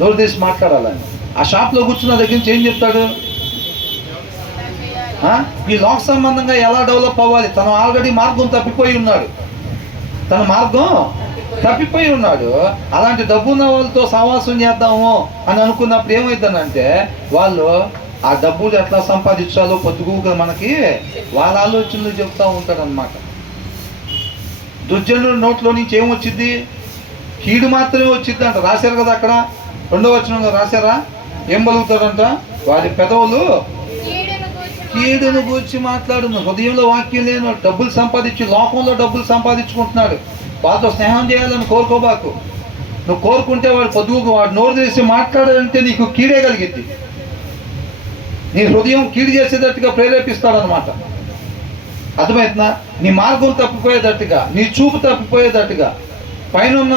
నోరు తీసి మాట్లాడాలని. ఆ షాప్లో కూర్చున్న దగ్గర నుంచి ఏం చెప్తాడు? ఈ లోక సంబంధంగా ఎలా డెవలప్ అవ్వాలి? తను ఆల్రెడీ మార్గం తప్పిపోయి ఉన్నాడు. అలాంటి డబ్బున్న వాళ్ళతో సహవాసం చేద్దాము అని అనుకున్నప్పుడు ఏమవుతుందంటే వాళ్ళు ఆ డబ్బులు ఎట్లా సంపాదించాలో పొద్దుగా మనకి వాళ్ళ ఆలోచనలు చెప్తూ ఉంటాడు అనమాట. దుర్జనుల నోట్లో నుంచి ఏమొచ్చింది? కీడు మాత్రమే వచ్చింది అంట. రాశారు కదా అక్కడ 2వ వచనంలో రాశారా? ఏం పలుకుతాడంట? వారి పెదవులు కీడును గూర్చి మాట్లాడును. హృదయంలో వాక్యం లేను, డబ్బులు సంపాదించి లోకంలో డబ్బులు సంపాదించుకుంటున్నాడు. వాళ్ళతో స్నేహం చేయాలని కోరుకోబాకు. నువ్వు కోరుకుంటే వాడు పొద్దుకు వాడు నోరు చేసి మాట్లాడాలంటే నీకు కీడే కలిగింది. నీ హృదయం కీడు చేసేటట్టుగా ప్రేరేపిస్తాడనమాట. అర్థమవుతుందా? నీ మార్గం తప్పిపోయేటట్టుగా, నీ చూపు తప్పిపోయేటట్టుగా. పైన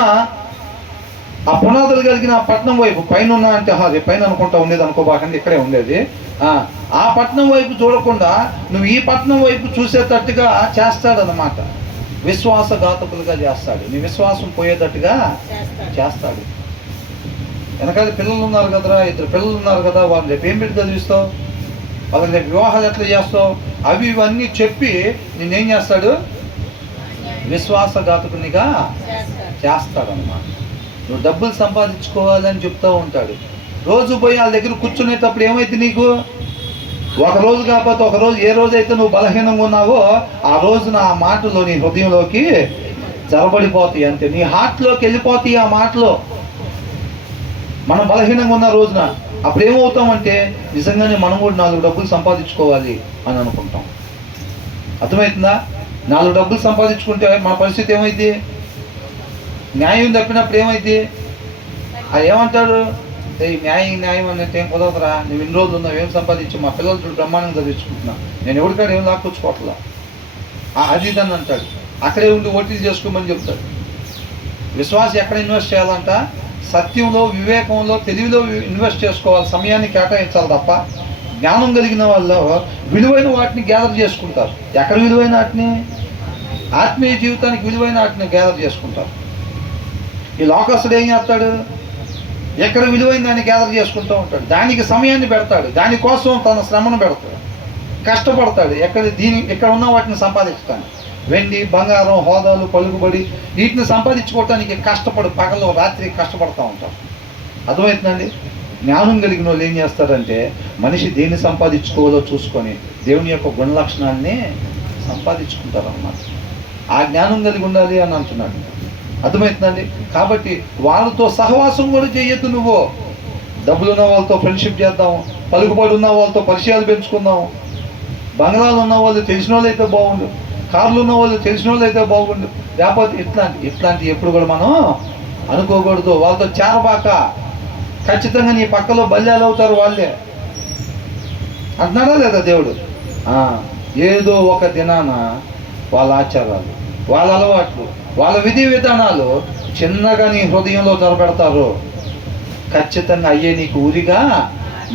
ఆ పునాదులు కలిగిన ఆ పట్నం వైపు, పైన అంటే అది పైన అనుకుంటా ఉండేది అనుకోబాకండి, ఇక్కడే ఉండేది. ఆ పట్నం వైపు చూడకుండా నువ్వు ఈ పట్నం వైపు చూసేటట్టుగా చేస్తాడనమాట. విశ్వాసఘాతకులుగా చేస్తాడు. నీ విశ్వాసం పోయేటట్టుగా చేస్తాడు. వెనకాల పిల్లలు ఉన్నారు కదరా, 2 పిల్లలు ఉన్నారు కదా, వాళ్ళు రేపు ఏం పెట్టి చదివిస్తావు? వాళ్ళకి రేపు వివాహాలు ఎట్లా చేస్తావు? అవి ఇవన్నీ చెప్పి నేనేం చేస్తాడు? విశ్వాసఘాతకునిగా చేస్తాడన్నమాట. నువ్వు డబ్బులు సంపాదించుకోవాలని చెప్తూ ఉంటాడు. రోజు పోయి వాళ్ళ దగ్గర కూర్చునేటప్పుడు ఏమైతే నీకు ఒక రోజు కాకపోతే ఒక రోజు, ఏ రోజైతే నువ్వు బలహీనంగా ఉన్నావో ఆ రోజున ఆ మాటలు నీ హృదయంలోకి జరబడిపోతాయి. అంతే, నీ హార్ట్లోకి వెళ్ళిపోతాయి ఆ మాటలు. మనం బలహీనంగా ఉన్న రోజున అప్పుడు ఏమవుతామంటే నిజంగానే మనం కూడా 4 డబ్బులు సంపాదించుకోవాలి అని అనుకుంటాం. అర్థమవుతుందా? 4 డబ్బులు సంపాదించుకుంటే మన పరిస్థితి ఏమైంది? న్యాయం తప్పినప్పుడు ఏమైంది? ఏమంటాడు? న్యాయం అనేది ఏం కుదరదురా, నువ్వు ఇన్ని రోజులు ఉన్నావు, ఏం సంపాదించు, మా పిల్లలతో బ్రహ్మాండంగా చదివించుకుంటున్నా, నేను ఎవరికాడ ఏం లాక్కొచ్చుకోవట్లా, అది దాన్ని అంటాడు. అక్కడే ఉండి ఓటీలు చేసుకోమని చెప్తాడు. విశ్వాసం ఎక్కడ ఇన్వెస్ట్ చేయాలంట? సత్యంలో, వివేకంలో, తెలివిలో ఇన్వెస్ట్ చేసుకోవాలి. సమయాన్ని కేటాయించాలి తప్ప జ్ఞానం కలిగిన వాళ్ళు విలువైన వాటిని గ్యాదర్ చేసుకుంటారు. ఎక్కడ విలువైన వాటిని? ఆత్మీయ జీవితానికి విలువైన వాటిని గ్యాదర్ చేసుకుంటారు. ఈ లోకస్తుడు ఏం చేస్తాడు? ఎక్కడ విలువైన దాన్ని గ్యాదర్ చేసుకుంటూ ఉంటాడు. దానికి సమయాన్ని పెడతాడు, దానికోసం తన శ్రమను పెడతాడు, కష్టపడతాడు. ఇక్కడ ఉన్న వాటిని సంపాదించడానికి, వెండి, బంగారం, హోదాలు, పలుకుబడి, వీటిని సంపాదించుకోవటానికి కష్టపడి పగలు రాత్రి కష్టపడుతూ ఉంటాం. అర్థమవుతుందండి? జ్ఞానం కలిగిన వాళ్ళు ఏం చేస్తారంటే మనిషి దేన్ని సంపాదించుకోవాలో చూసుకొని దేవుని యొక్క గుణ లక్షణాలని సంపాదించుకుంటారు అన్నమాట. ఆ జ్ఞానం కలిగి ఉండాలి అని అంటున్నాడు. అర్థమవుతుందండి? కాబట్టి వాళ్ళతో సహవాసం కూడా చేయొద్దు. నువ్వు డబ్బులున్న వాళ్ళతో ఫ్రెండ్షిప్ చేద్దాం, పలుకుబడి ఉన్న వాళ్ళతో పరిచయాలు పెంచుకుందాం, బంగ్లాలు ఉన్న వాళ్ళు తెలిసిన వాళ్ళు అయితే బాగుండు, కార్లు ఉన్న వాళ్ళు తెలిసిన వాళ్ళు అయితే బాగుండు, లేకపోతే ఇట్లాంటి ఎప్పుడు కూడా మనం అనుకోకూడదు. వాళ్ళతో చేరబాక, ఖచ్చితంగా నీ పక్కలో బల్యాలు అవుతారు వాళ్ళే. అంటున్నాడా లేదా దేవుడు? ఏదో ఒక దినాన వాళ్ళ ఆచారాలు, వాళ్ళ అలవాట్లు, వాళ్ళ విధి విధానాలు చిన్నగా నీ హృదయంలో జరపెడతారు. ఖచ్చితంగా అయ్యే నీకు ఊరిగా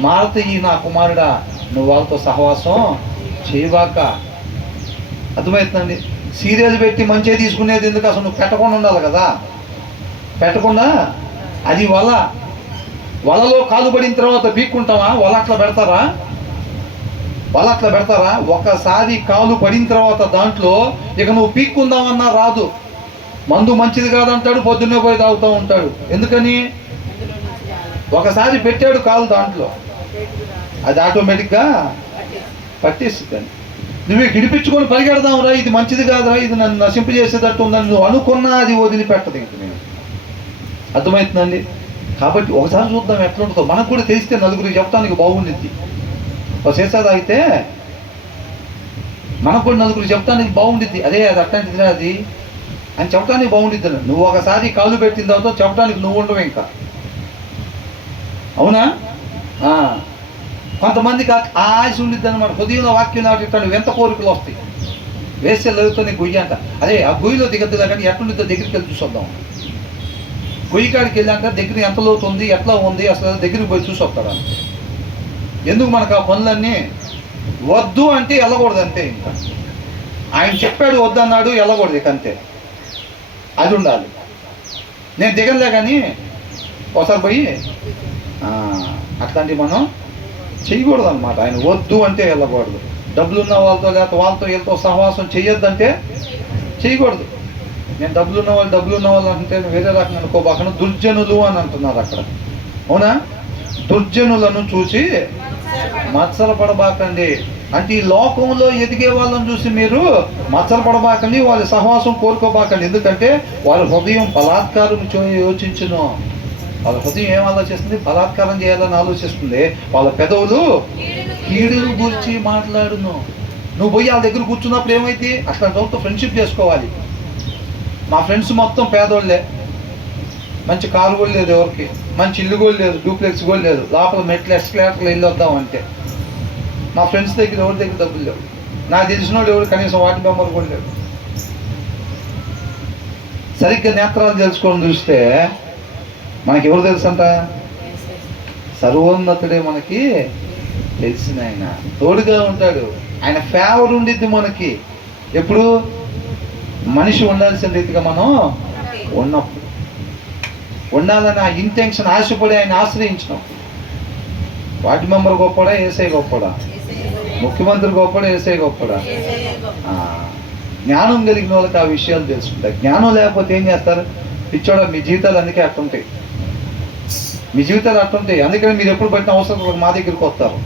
మారుతాయి. నా కుమారుడా, నువ్వు వాళ్ళతో సహవాసం చేయబాక. అర్థమవుతుందండి? సీరియల్ పెట్టి మంచిగా తీసుకునేది ఎందుకు? అసలు నువ్వు పెట్టకుండా ఉండాలి కదా. పెట్టకుండా అది వలలో కాలు పడిన తర్వాత పీక్కుంటావా? వల అట్లా పెడతారా? ఒకసారి కాలు పడిన తర్వాత దాంట్లో ఇక నువ్వు పీక్కుందామన్నా రాదు. మందు మంచిది కాదంటాడు, పొద్దున్నే పోయి తాగుతూ ఉంటాడు. ఎందుకని? ఒకసారి పెట్టాడు కాలు దాంట్లో, అది ఆటోమేటిక్గా పట్టేస్తుందని. నువ్వు గిడిపించుకొని పరిగెడదాంరా, ఇది మంచిది కాదురా, ఇది నన్ను నశింపజేసేటట్టు ఉందని నువ్వు అనుకున్నా అది వదిలిపెట్టదు ఇంక నేను. అర్థమవుతుందండి? కాబట్టి ఒకసారి చూద్దాం ఎట్లుంటుందో. మనకు కూడా తెలిస్తే నలుగురికి చెప్పడానికి బాగుండిద్ది. ఒక సీసా తాగితే మనకు కూడా నలుగురికి చెప్పడానికి బాగుండిద్ది. అదే అది అట్లాంటిదిరా అది అని చెప్పడానికి బాగుండిద్ది. నువ్వు ఒకసారి కాలు పెట్టిన తర్వాత చెప్పడానికి నువ్వు ఉండవు ఇంకా. అవునా? కొంతమందికి ఆశ ఉండిద్ది అనమాట. హృదయంలో వాక్యం నాటిస్తాడు, ఎంత కోరికలు వస్తాయి. వేసే లెగుతో నీకు గొయ్యి అంట. అదే ఆ గొయ్యిలో దిగద్దుగా కానీ ఎట్లుండిద్దో దగ్గరికి వెళ్ళి చూసొద్దాం. గొయ్యి కాడికి వెళ్ళాక దగ్గర ఎంత లోతు ఉంది, ఎట్లా ఉంది, అసలు దగ్గరికి పోయి చూసి వస్తాడు. ఎందుకు మనకు ఆ పనులన్నీ? వద్దు అంటే వెళ్ళకూడదు అంతే. ఇంకా ఆయన చెప్పాడు వద్దు అన్నాడు, వెళ్ళకూడదు ఇక అంతే. అది ఉండాలి. నేను దిగలే కానీ ఒకసారి పోయి అట్లాంటివి మనం చేయకూడదు అనమాట. ఆయన వద్దు అంటే వెళ్ళకూడదు. డబ్బులు ఉన్న వాళ్ళతో లేకపోతే వాళ్ళతో వీళ్ళతో సహవాసం చేయొద్దంటే చేయకూడదు. నేను డబ్బులు ఉన్న వాళ్ళు అంటే వేరే రకంగా అనుకోబాకను. దుర్జనులు అని అంటున్నారు అక్కడ. అవునా? దుర్జనులను చూసి మత్సర పడబాకండి అంటే ఈ లోకంలో ఎదిగే వాళ్ళని చూసి మీరు మత్సర పడబాకండి, వాళ్ళ సహవాసం కోరుకోబాకండి. ఎందుకంటే వాళ్ళ హృదయం బలాత్కారం యోచించును. వాళ్ళ హృదయం ఏం ఆలోచిస్తుంది? బలాత్కారం చేయాలని ఆలోచిస్తుంది. వాళ్ళ పెదవులు కీడును గురించి మాట్లాడును. నువ్వు పోయి వాళ్ళ దగ్గర కూర్చున్నప్పుడు ఏమైతే అట్లాంటి వాళ్ళతో ఫ్రెండ్షిప్ చేసుకోవాలి. మా ఫ్రెండ్స్ మొత్తం పేదోళ్ళే, మంచి కారు కూడా లేదు, ఎవరికి మంచి ఇల్లు కూడా లేదు, డూప్లెక్స్ కూడా లేదు, లోపల మెట్లు ఎస్కలేటర్లు ఇల్లు వద్దాం అంటే. మా ఫ్రెండ్స్ దగ్గర ఎవరి దగ్గర డబ్బులు లేవు. నాకు తెలిసిన వాళ్ళు ఎవరు కనీసం వాటి బొమ్మలు కూడా లేవు. సరిగ్గా నేత్రాలు తెలుసుకొని చూస్తే మనకి ఎవరు తెలుసంట? సర్వోన్నతుడే మనకి తెలిసిన ఆయన తోడుగా ఉంటాడు. ఆయన ఫేవర్ ఉండిద్ది మనకి. ఎప్పుడు? మనిషి ఉండాల్సిన రీతిగా మనం ఉన్నప్పుడు ఉండాలని ఆ ఇంటెన్షన్ ఆశపడి ఆయన ఆశ్రయించినాం. వార్డు మెంబర్ గొప్పడా, ఏసై గొప్పడా? ముఖ్యమంత్రి గొప్పడా, ఏసై గొప్పడా? జ్ఞానం కలిగిన వాళ్ళకి ఆ విషయాలు తెలుసుకుంటారు. జ్ఞానం లేకపోతే ఏం చేస్తారు? పిచ్చోడా, మీ జీవితాలు అందుకే అట్టుంటాయి. మీ జీవితాలు అట్టుంటాయి. అందుకని మీరు ఎప్పుడు పట్టిన అవసరం మా దగ్గరికి వస్తారు.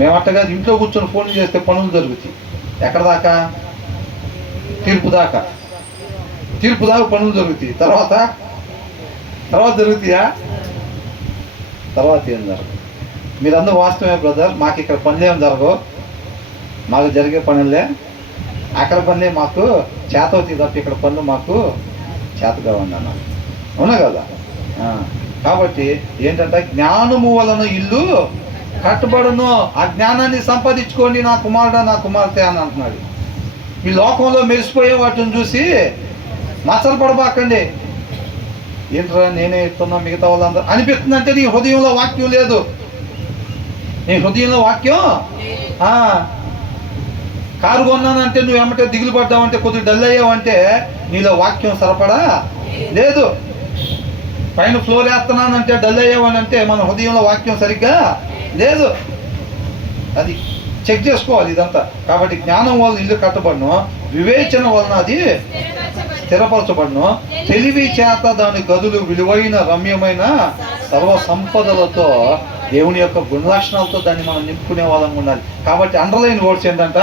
మేము అట్టగా ఇంట్లో కూర్చొని ఫోన్ చేస్తే పనులు జరుగుతాయి. ఎక్కడ దాకా? తీర్పు దాకా పనులు జరుగుతాయి. తర్వాత జరుగుతాయా? తర్వాత ఏం జరగదు. మీరందరూ వాస్తవమే బ్రదర్, మాకు ఇక్కడ పనులు ఏమి జరగవు, మాకు జరిగే పనులే, అక్కడ పనులే మాకు చేతవుతాయి తప్ప ఇక్కడ పనులు మాకు చేతగా ఉన్నాను. అవునా కదా? కాబట్టి ఏంటంటే జ్ఞానము వలన ఇల్లు కట్టబడును. ఆ జ్ఞానాన్ని సంపాదించుకోండి నా కుమారుడా, నా కుమార్తె అని అంటున్నాడు. ఈ లోకంలో మెరిసిపోయే వాటిని చూసి మచ్చలు పడబాకండి. ఏంట్రా నేనే ఇస్తున్నా మిగతా వాళ్ళందరూ అనిపిస్తుందంటే నీ హృదయంలో వాక్యం లేదు. నీ హృదయంలో వాక్యం కారు కొన్నానంటే నువ్వు ఏమంటే దిగులు పడ్డావంటే, కొద్దిగా డల్ అయ్యావంటే నీలో వాక్యం సరపడా లేదు. పైన ఫ్లోర్ వేస్తున్నానంటే డల్ అయ్యావని అంటే మన హృదయంలో వాక్యం సరిగ్గా లేదు. అది చెక్ చేసుకోవాలి ఇదంతా. కాబట్టి జ్ఞానం వల్ల ఇల్లు కట్టబడను, వివేచన వలన అది స్థిరపరచబడను, తెలివి చేత దాని గదులు విలువైన రమ్యమైన సర్వ సంపదలతో దేవుని యొక్క గుణలక్షణాలతో దాన్ని మనం నింపుకునే వాళ్ళం ఉండాలి. కాబట్టి అండర్లైన్ వర్డ్స్ ఏంటంట,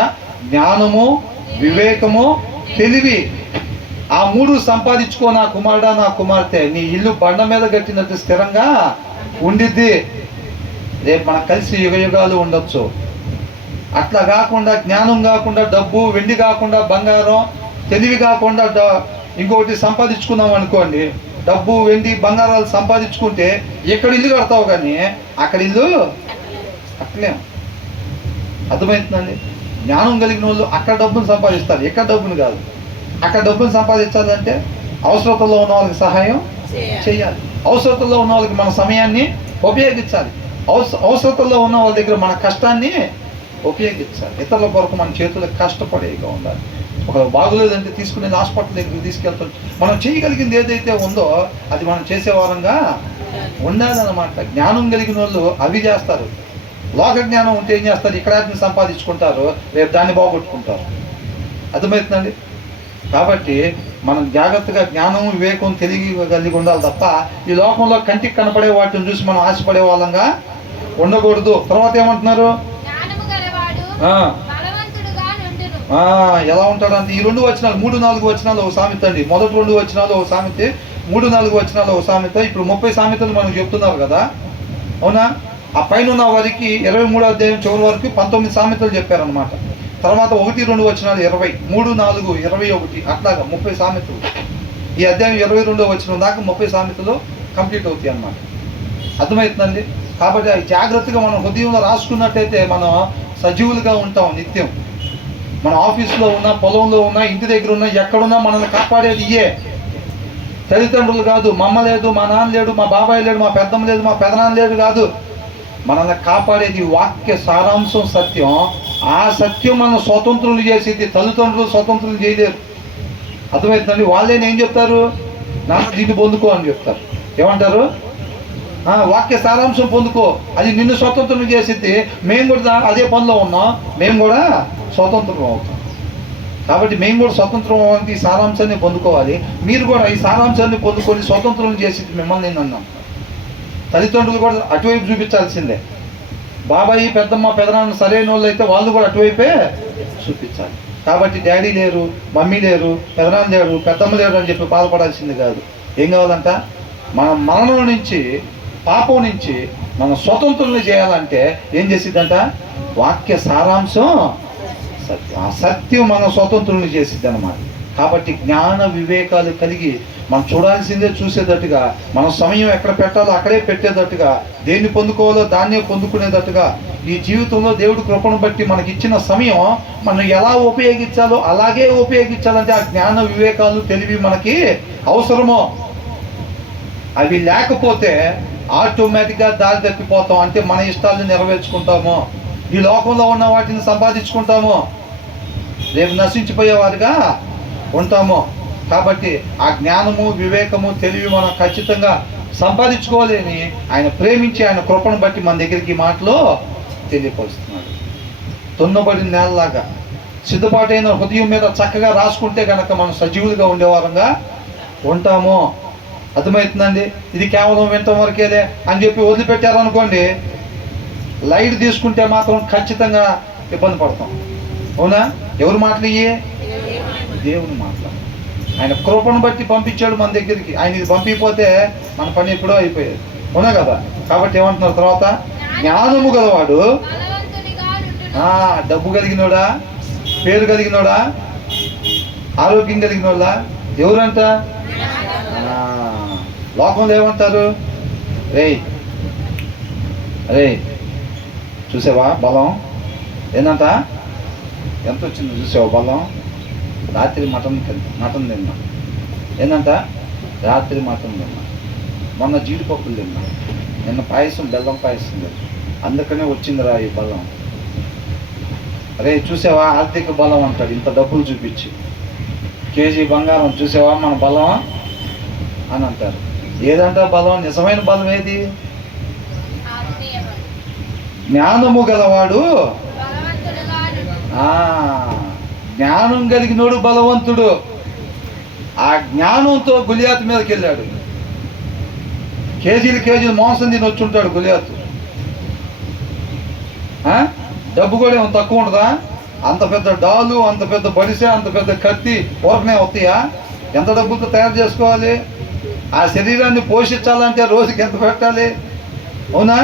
జ్ఞానము, వివేకము, తెలివి. ఆ మూడు సంపాదించుకో నా కుమారుడా, నా కుమార్తె. నీ ఇల్లు బండ మీద కట్టినట్టు స్థిరంగా ఉండిద్ది. రేపు మనకు కలిసి యుగ యుగాలు ఉండొచ్చు. అట్లా కాకుండా, జ్ఞానం కాకుండా డబ్బు, వెండి కాకుండా బంగారం, తెలివి కాకుండా ఇంకొకటి సంపాదించుకున్నాం అనుకోండి, డబ్బు, వెండి, బంగారాలు సంపాదించుకుంటే ఇక్కడ ఇల్లు కడతావు కానీ అక్కడ ఇల్లు కట్టలేము. అర్థమవుతుందండి? జ్ఞానం కలిగిన వాళ్ళు అక్కడ డబ్బును సంపాదిస్తారు, ఇక్కడ డబ్బును కాదు. అక్కడ డబ్బును సంపాదించాలంటే అవసరతలో ఉన్న వాళ్ళకి సహాయం చేయాలి, అవసరతలో ఉన్న వాళ్ళకి మన సమయాన్ని ఉపయోగించాలి, అవసరతలో ఉన్న వాళ్ళ దగ్గర మన కష్టాన్ని ఉపయోగించాలి. ఇతరుల కొరకు మన చేతులకు కష్టపడేగా ఉండాలి. ఒక బాగులేదంటే తీసుకునే హాస్పిటల్ దగ్గరికి తీసుకెళ్తాం. మనం చేయగలిగింది ఏదైతే ఉందో అది మనం చేసేవారంగా ఉండాలన్నమాట. జ్ఞానం కలిగిన వాళ్ళు అవి చేస్తారు. లోక జ్ఞానం ఉంటే ఏం చేస్తారు, ఇక్కడ సంపాదించుకుంటారు, రేపు దాన్ని బాగొట్టుకుంటారు. అర్థమవుతుందండి? కాబట్టి మనం జాగ్రత్తగా జ్ఞానం, వివేకం, తెలివి కలిగి ఉండాలి తప్ప ఈ లోకంలో కంటికి కనపడే వాటిని చూసి మనం ఆశపడే వాళ్ళంగా ఉండకూడదు. తర్వాత ఏమంటున్నారు, ఎలా ఉంటాడంటే ఈ 2 వచనాలు 3-4 వచనాలు ఒక సామెత అండి. మొదటి 2 వచనాలు ఒక సామెత, 3-4 వచనాలు ఒక సామెత. ఇప్పుడు 30 సామెతలు మనం చెప్తున్నారు కదా, అవునా? ఆ పైన ఉన్న వారికి 23వ అధ్యాయం చివరి వరకు 19 సామెతలు చెప్పారనమాట. తర్వాత 1-2 వచనాలు 20, 3-4, 21, అట్లాగా 30 సామెతలు. ఈ అధ్యాయం 22వ వచనం దాకా 30 సామెతలు కంప్లీట్ అవుతాయి అన్నమాట. అర్థమవుతుందండి? కాబట్టి అవి జాగ్రత్తగా మనం హృదయంలో రాసుకున్నట్టయితే మనం సజీవులుగా ఉంటాం నిత్యం. మన ఆఫీస్లో ఉన్నా, పొలంలో ఉన్నా, ఇంటి దగ్గర ఉన్నా, ఎక్కడున్నా మనల్ని కాపాడేది ఇయే. తల్లిదండ్రులు కాదు, మా అమ్మ లేదు, మా నాన్న లేడు, మా బాబాయ్ లేడు, మా పెద్దమ్మ లేదు, మా పెదనాన్న లేడు కాదు. మనల్ని కాపాడేది వాక్య సారాంశం, సత్యం. ఆ సత్యం మనం స్వతంత్రులు చేసేది. తల్లిదండ్రులు స్వతంత్రులు చేయలేరు. అర్థమవుతుందండి? వాళ్ళేని ఏం చెప్తారు, నాన్న దీన్ని పొందుకో అని చెప్తారు. ఏమంటారు, వాక్య సారాంశం పొందుకో, అది నిన్ను స్వతంత్రం చేసిద్ది. మేము కూడా అదే పనిలో ఉన్నాం, మేము కూడా స్వతంత్రం అవుతాం. కాబట్టి మేము కూడా స్వతంత్రం అవ్వడానికి ఈ సారాంశాన్ని పొందుకోవాలి. మీరు కూడా ఈ సారాంశాన్ని పొందుకొని స్వతంత్రం చేసిద్ది మిమ్మల్ని నేను అన్నాం. తల్లిదండ్రులు కూడా అటువైపు చూపించాల్సిందే. బాబాయి, పెద్దమ్మ, పెదనాన్న సరైన వాళ్ళు అయితే వాళ్ళు కూడా అటువైపే చూపించాలి. కాబట్టి డాడీ లేరు, మమ్మీ లేరు, పెదనాన్న లేరు, పెద్దమ్మ లేరు అని చెప్పి బాధపడాల్సింది కాదు. ఏం కావాలంట, మన మరణం నుంచి, పాపం నుంచి మనం స్వతంత్రులను చేయాలంటే ఏం చేసిద్దంట, వాక్య సారాంశం సత్యం. ఆ సత్యం మనం స్వతంత్రులను చేసిద్ది అన్నమాట. కాబట్టి జ్ఞాన వివేకాలు కలిగి మనం చూడాల్సిందే చూసేటట్టుగా, మన సమయం ఎక్కడ పెట్టాలో అక్కడే పెట్టేటట్టుగా, దేన్ని పొందుకోవాలో దాన్నే పొందుకునేటట్టుగా, ఈ జీవితంలో దేవుడి కృపను బట్టి మనకి ఇచ్చిన సమయం మనం ఎలా ఉపయోగించాలో అలాగే ఉపయోగించాలంటే ఆ జ్ఞాన వివేకాలు, తెలివి మనకి అవసరమో. అవి లేకపోతే ఆటోమేటిక్గా దారి తప్పిపోతాం. అంటే మన ఇష్టాలను నెరవేర్చుకుంటాము, ఈ లోకంలో ఉన్న వాటిని సంపాదించుకుంటాము, రేపు నశించిపోయేవారుగా ఉంటాము. కాబట్టి ఆ జ్ఞానము, వివేకము, తెలివి మనం ఖచ్చితంగా సంపాదించుకోవాలని ఆయన ప్రేమించి ఆయన కృపను బట్టి మన దగ్గరికి మాటలో తెలియపరుస్తున్నాడు. తున్నబడిన నేలలాగా సిద్ధపాటైన హృదయం మీద చక్కగా రాసుకుంటే కనుక మనం సజీవులుగా ఉండేవారంగా ఉంటాము. అర్థమవుతుందండి? ఇది కేవలం వింటం వరకేలే అని చెప్పి వదిలిపెట్టారనుకోండి, లైట్ తీసుకుంటే మాత్రం ఖచ్చితంగా ఇబ్బంది పడతాం. అవునా? ఎవరు మాటలు ఇయ్యే? దేవుని మాటలు. ఆయన కృపను బట్టి పంపించాడు మన దగ్గరికి. ఆయన ఇది పంపిపోతే మన పని ఎప్పుడో అయిపోయేది. అవునా కదా? కాబట్టి ఏమంటున్నారు తర్వాత, జ్ఞానము గలవాడు, డబ్బు కలిగినోడా, పేరు కలిగినోడా, ఆరోగ్యం కలిగినోడా, ఎవరంట? లోకంలో ఏమంటారు, రే చూసావా బలం ఏందంట, ఎంత వచ్చిందో చూసావా బలం, రాత్రి మటన్ తిన్నా, ఏంటంట రాత్రి మటన్ తిన్నా, మొన్న జీడిపప్పులు తిన్నా, నిన్న పాయసం, బెల్లం పాయసం తిన్నా, అందుకనే వచ్చిందిరా ఈ బలం. అరే చూసావా ఆర్థిక బలం అంటాడు, ఇంత డబ్బులు చూపించి. కేజీ బంగారం చూసావా మన బలం అని అంటారు. ఏదంట బలం? నిజమైన బలం ఏది? జ్ఞానము గలవాడు, జ్ఞానం కలిగినోడు బలవంతుడు. ఆ జ్ఞానంతో గులియాతు మీదకి వెళ్ళాడు. కేజీలు మాంసం తిని వచ్చి ఉంటాడు గులియాతు. ఆ? డబ్బు కూడా ఏమో తక్కువ ఉంటుందా? అంత పెద్ద డాలు, అంత పెద్ద బడిసె, అంత పెద్ద కత్తి ఊరకనే వస్తాయా? ఎంత డబ్బుతో తయారు చేసుకోవాలి? ఆ శరీరాన్ని పోషించాలంటే రోజుకి ఎంత పెట్టాలి? అవునా?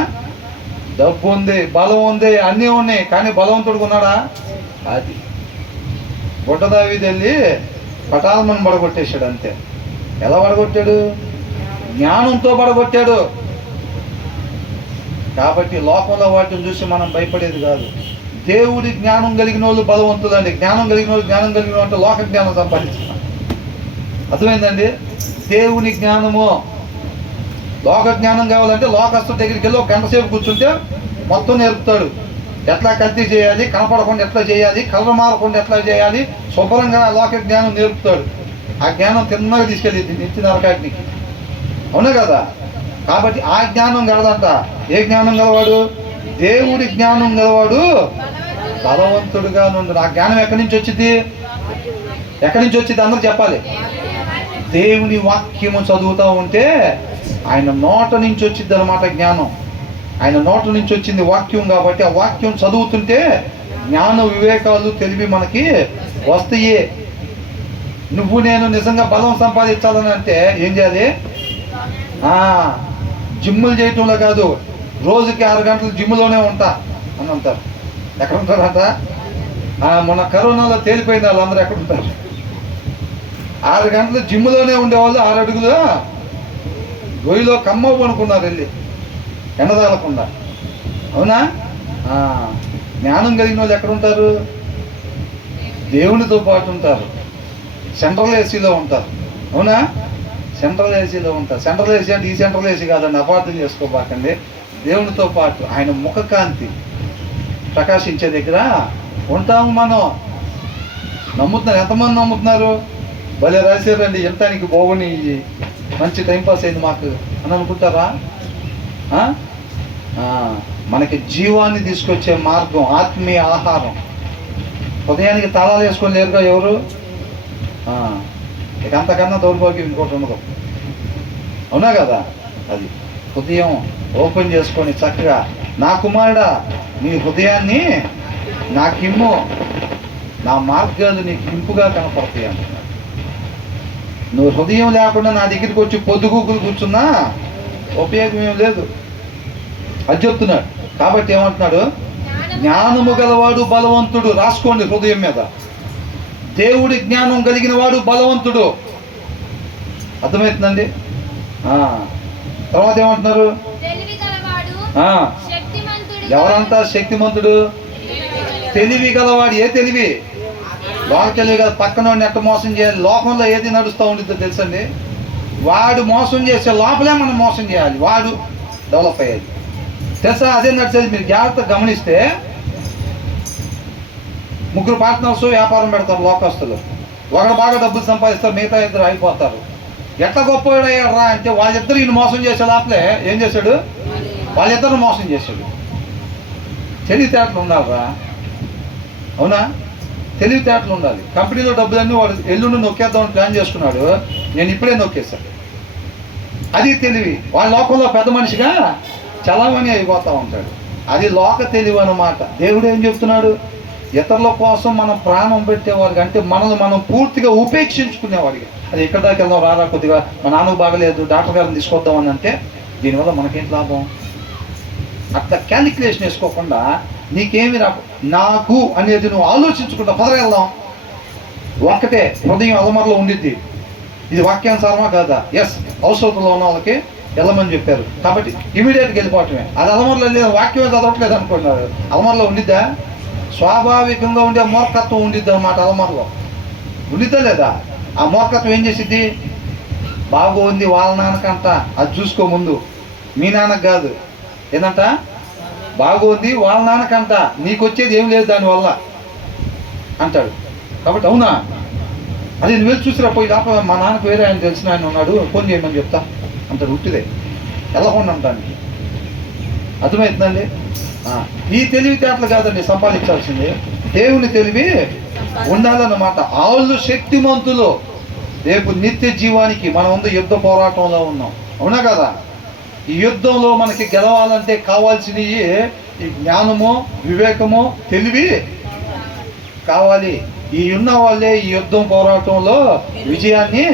డబ్బు ఉంది, బలం ఉంది, అన్నీ ఉన్నాయి, కానీ బలవంతుడు ఉన్నాడా? అది బుడ్డదావీదు వెళ్ళి పటాలమని పడగొట్టేశాడు అంతే. ఎలా పడగొట్టాడు? జ్ఞానంతో పడగొట్టాడు. కాబట్టి లోకంలో వాటిని చూసి మనం భయపడేది కాదు. దేవుడి జ్ఞానం కలిగిన వాళ్ళు బలవంతులండి. జ్ఞానం కలిగిన వాళ్ళు అంటే లోక జ్ఞానం సంపాదించుకున్నాం. అర్థమైందండి? దేవుని జ్ఞానము, లోక జ్ఞానం కావాలంటే లోకస్తుల దగ్గరికి వెళ్ళి ఒక గంట సేపు కూర్చుంటే మొత్తం నేర్పుతాడు. ఎట్లా కల్తీ చేయాలి, కనపడకుండా ఎట్లా చేయాలి, కలర్ మారకుండా ఎట్లా చేయాలి, శుభ్రంగా లోక జ్ఞానం నేర్పుతాడు. ఆ జ్ఞానం తిన్నగా తీసుకెళ్ళి నిత్య నరకాగ్నికి. అవునా కదా? కాబట్టి ఆ జ్ఞానం గలదంట. ఏ జ్ఞానం గలవాడు? దేవుడి జ్ఞానం గలవాడు బలవంతుడుగా నుండు. ఆ జ్ఞానం ఎక్కడి నుంచి వచ్చింది? ఎక్కడి నుంచి వచ్చింది? అందరూ చెప్పాలి. దేవుని వాక్యము చదువుతూ ఉంటే ఆయన నోట నుంచి వచ్చింది అన్నమాట జ్ఞానం. ఆయన నోట నుంచి వచ్చింది వాక్యం. కాబట్టి ఆ వాక్యం చదువుతుంటే జ్ఞాన వివేకాలు తెలివి మనకి వస్తాయి. నువ్వు నేను నిజంగా బలం సంపాదించాలని అంటే ఏం చేయాలి? జిమ్ములు చేయటంలో కాదు, రోజుకి 6 గంటలు జిమ్లోనే ఉంటా అని అంటారు. ఎక్కడ ఉంటారంట? మొన్న కరోనాలో తేలిపోయింది వాళ్ళందరూ ఎక్కడ ఉంటారు? 6 గంటలు జిమ్లోనే ఉండేవాళ్ళు 6 అడుగులు గొయ్యిలో కమ్మ పనుకున్నారు వెళ్ళి ఎండదాలకుండా. అవునా? జ్ఞానం కలిగిన వాళ్ళు ఎక్కడ ఉంటారు? దేవునితో పాటు ఉంటారు. సెంట్రల్ ఏసీలో ఉంటారు. అవునా? సెంట్రల్ ఏసీలో ఉంటారు. సెంట్రల్ ఏసీ అంటే ఈ సెంట్రల్ ఏసీ కాదండి, అపార్థం చేసుకోబాకండి. దేవునితో పాటు ఆయన ముఖకాంతి ప్రకాశించే దగ్గర ఉంటాము మనం. నమ్ముతున్నారు? ఎంతమంది నమ్ముతున్నారు? భలే రాశారండి, ఎంతానికి బాగుని మంచి టైంపాస్ అయింది మాకు అని అనుకుంటారా? మనకి జీవాన్ని తీసుకొచ్చే మార్గం ఆత్మీయ ఆహారం. ఉదయానికి తాళాలు వేసుకొని లేరుగా ఎవరు? ఇక అంతకన్నా దౌర్భాగ్యం ఇంకోటి ఉండదు. అవునా కదా? అది హృదయం ఓపెన్ చేసుకొని చక్కగా, నా కుమారుడా నీ హృదయాన్ని నాకిమ్ము, నా మార్గాలు నీకు ఇంపుగా కనపడతాయి అంటున్నాడు. నువ్వు హృదయం లేకుండా నా దగ్గరికి వచ్చి పొద్దుగూకులు కూర్చున్నా ఉపయోగం ఏం లేదు అది చెప్తున్నాడు. కాబట్టి ఏమంటున్నాడు? జ్ఞానము గలవాడు బలవంతుడు. రాసుకోండి హృదయం మీద. దేవుడి జ్ఞానం కలిగిన వాడు బలవంతుడు. అర్థమవుతుందండి? తర్వాత ఏమంటున్నారు? ఎవరంతా శక్తిమంతుడు? తెలివి గలవాడు. ఏ తెలివి? లోక తెలివి కదా. పక్కన ఎట్ట మోసం చేయాలి? లోకంలో ఏది నడుస్తూ ఉంటుందో తెలుసండి. వాడు మోసం చేసే లోపలే మనం మోసం చేయాలి. వాడు డెవలప్ అయ్యేది తెలుసా? అదే నడిచేది. మీరు జాగ్రత్తగా గమనిస్తే 3 పార్ట్నర్స్ వ్యాపారం పెడతారు లోకస్తులు. ఒకడు బాగా డబ్బులు సంపాదిస్తారు, మిగతా 2 అయిపోతారు. ఎట్లా గొప్పవాడయ్యారా అంటే వాళ్ళిద్దరు ఈయన మోసం చేసే లోపలే ఏం చేశాడు? వాళ్ళిద్దరు మోసం చేశాడు. తెలివితేటలు ఉండాలిరా. అవునా? తెలివితేటలు ఉండాలి. కంపెనీలో డబ్బులన్నీ వాడు ఎల్లుండి నొక్కేద్దామని ప్లాన్ చేసుకున్నాడు, నేను ఇప్పుడే నొక్కేశాను. అది తెలివి. వాళ్ళ లోకంలో పెద్ద మనిషిగా చలామణి అయిపోతూ ఉంటాడు. అది లోక తెలివి అన్నమాట. దేవుడు ఏం చెప్తున్నాడు? ఇతరుల కోసం మనం ప్రాణం పెట్టేవాడికి, అంటే మనల్ని మనం పూర్తిగా ఉపేక్షించుకునేవాడికి. అది ఎక్కడ దాకా వెళ్దాం, రారా కొద్దిగా మా నాన్నకు బాగలేదు, డాక్టర్ గారిని తీసుకొద్దామని అంటే దీనివల్ల మనకేంటి లాభం? అట్లా క్యాలిక్యులేషన్ వేసుకోకుండా నీకేమి నాకు అనేది నువ్వు ఆలోచించుకుంటా పదరెళ్దాం. ఒక్కటే హృదయం అలమరలో ఉండిద్ది. ఇది వాక్యానుసారమా కాదా? ఎస్, అవసరంలో ఉన్న వాళ్ళకి వెళ్ళమని చెప్పారు కాబట్టి ఇమీడియట్గా వెళ్ళిపోవటమే. అది అలమరలో లేదు, వాక్యమే చదవట్లేదు అనుకున్నారు. అలమరలో ఉండిద్దా? స్వాభావికంగా ఉండే మూర్ఖత్వం ఉండిద్ది అన్నమాట. అలమరలో ఉండిద్దా లేదా? ఆ మూర్ఖత్వం ఏం చేసిద్ది? బాగుంది వాళ్ళ నాన్నకంట, అది చూసుకో ముందు, మీ నాన్నకు కాదు. ఏంటంట? బాగుంది వాళ్ళ నాన్నకంట, నీకు వచ్చేది ఏం లేదు దానివల్ల అంటాడు. కాబట్టి అవునా, అది నువ్వు వెళ్ళి చూసిరా, పోయి లోపల మా నాన్నకు వేరే ఆయన తెలిసిన ఆయన ఉన్నాడు, ఫోన్ చేయమని చెప్తా అంటాడు. ఉట్టిదే వెళ్ళకుండా అంటానికి. అర్థమవుతుందండి? ఈ తెలివితేటలు కాదండి సంపాదించాల్సింది, దేవుని తెలివి ఉండాలన్నమాట. వాళ్ళు శక్తిమంతులు. రేపు నిత్య జీవానికి మనం ముందు యుద్ధ పోరాటంలో ఉన్నాం. అవునా కదా? ఈ యుద్ధంలో మనకి గెలవాలంటే కావాల్సినవి ఈ జ్ఞానము, వివేకము, తెలివి కావాలి. ఈ ఉన్న వాళ్ళే ఈ యుద్ధం పోరాటంలో విజయాన్ని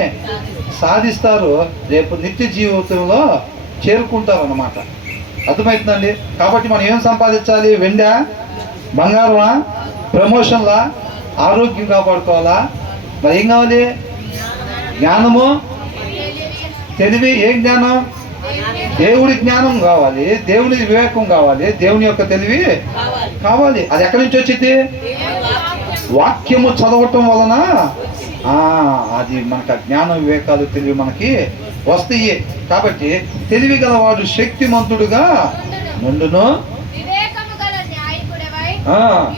సాధిస్తారు, రేపు నిత్య జీవితంలో చేరుకుంటారు అన్నమాట. అర్థమవుతుందండి? కాబట్టి మనం ఏం సంపాదించాలి? వెండా, బంగారమా, ప్రమోషన్లా, ఆరోగ్యం కాపాడుకోవాలా? మరి ఏం కావాలి? జ్ఞానము, తెలివి. ఏం జ్ఞానం? దేవుడి జ్ఞానం కావాలి, దేవుని వివేకం కావాలి, దేవుని యొక్క తెలివి కావాలి. అది ఎక్కడి నుంచి వచ్చింది? వాక్యము చదవటం వలన అది మనకు జ్ఞాన వివేకాలు, తెలివి మనకి వస్తాయి. కాబట్టి తెలివి గలవాడు శక్తిమంతుడుగా నుండును. వివేకము గల న్యాయకుడవై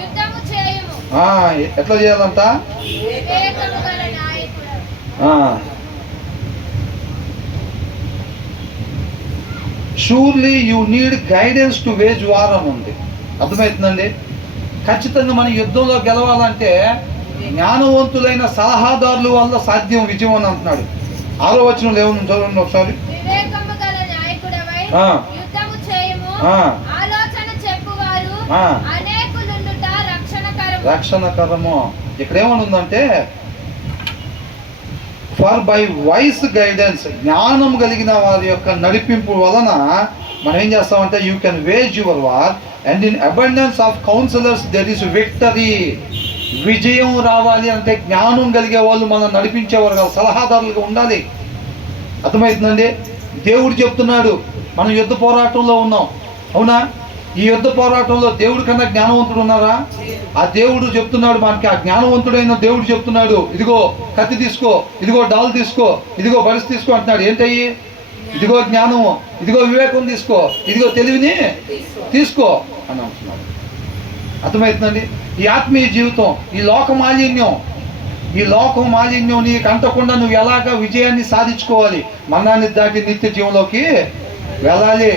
యుద్ధము చేయుము. ఎట్లా చేయాలంట? వివేకము గల న్యాయకుడవై. Surely you need guidance to wage war అని ఉంది. అర్థమవుతుందండి? ఖచ్చితంగా మన యుద్ధంలో గెలవాలంటే జ్ఞానవంతులైన సలహాదారుల వల్ల సాధ్యం విజయం అని అంటున్నాడు. 6వ వచనంలో ఏమన్నా చదవండి ఒకసారి. వివేకము గల న్యాయకుడవై యుద్ధము చేయుము. ఆలోచన చెప్పువారు అనేకులుండుట రక్షణకరము. ఇక్కడ ఏమని ఉందంటే, ఫర్ బై వైస్ గైడెన్స్, జ్ఞానం కలిగిన వారి యొక్క నడిపింపు వలన మనం ఏం చేస్తామంటే you can wage your war and in abundance of counsellors there is victory. విజయం రావాలి అంటే జ్ఞానం కలిగే వాళ్ళు మనం నడిపించేవారు కాదు, సలహాదారులుగా ఉండాలి. అర్థమవుతుందండి? దేవుడు చెప్తున్నాడు మనం యుద్ధ పోరాటంలో ఉన్నాం, అవునా? ఈ యుద్ధ పోరాటంలో దేవుడి కన్నా జ్ఞానవంతుడు ఉన్నారా? ఆ దేవుడు చెప్తున్నాడు మనకి, ఆ జ్ఞానవంతుడైన దేవుడు చెప్తున్నాడు, ఇదిగో కత్తి తీసుకో, ఇదిగో డాల్ తీసుకో, ఇదిగో బలిసి తీసుకో అంటున్నాడు. ఏంటయ్యి? ఇదిగో జ్ఞానము, ఇదిగో వివేకం తీసుకో, ఇదిగో తెలివిని తీసుకో అని అంటున్నాడు. అర్థమవుతుందండి? ఈ ఆత్మీయ జీవితం, ఈ లోక మాలిన్యం నీకు అంటకుండా నువ్వు ఎలాగ విజయాన్ని సాధించుకోవాలి, మరణాన్ని దాటి నిత్య జీవంలోకి వెళ్ళాలి,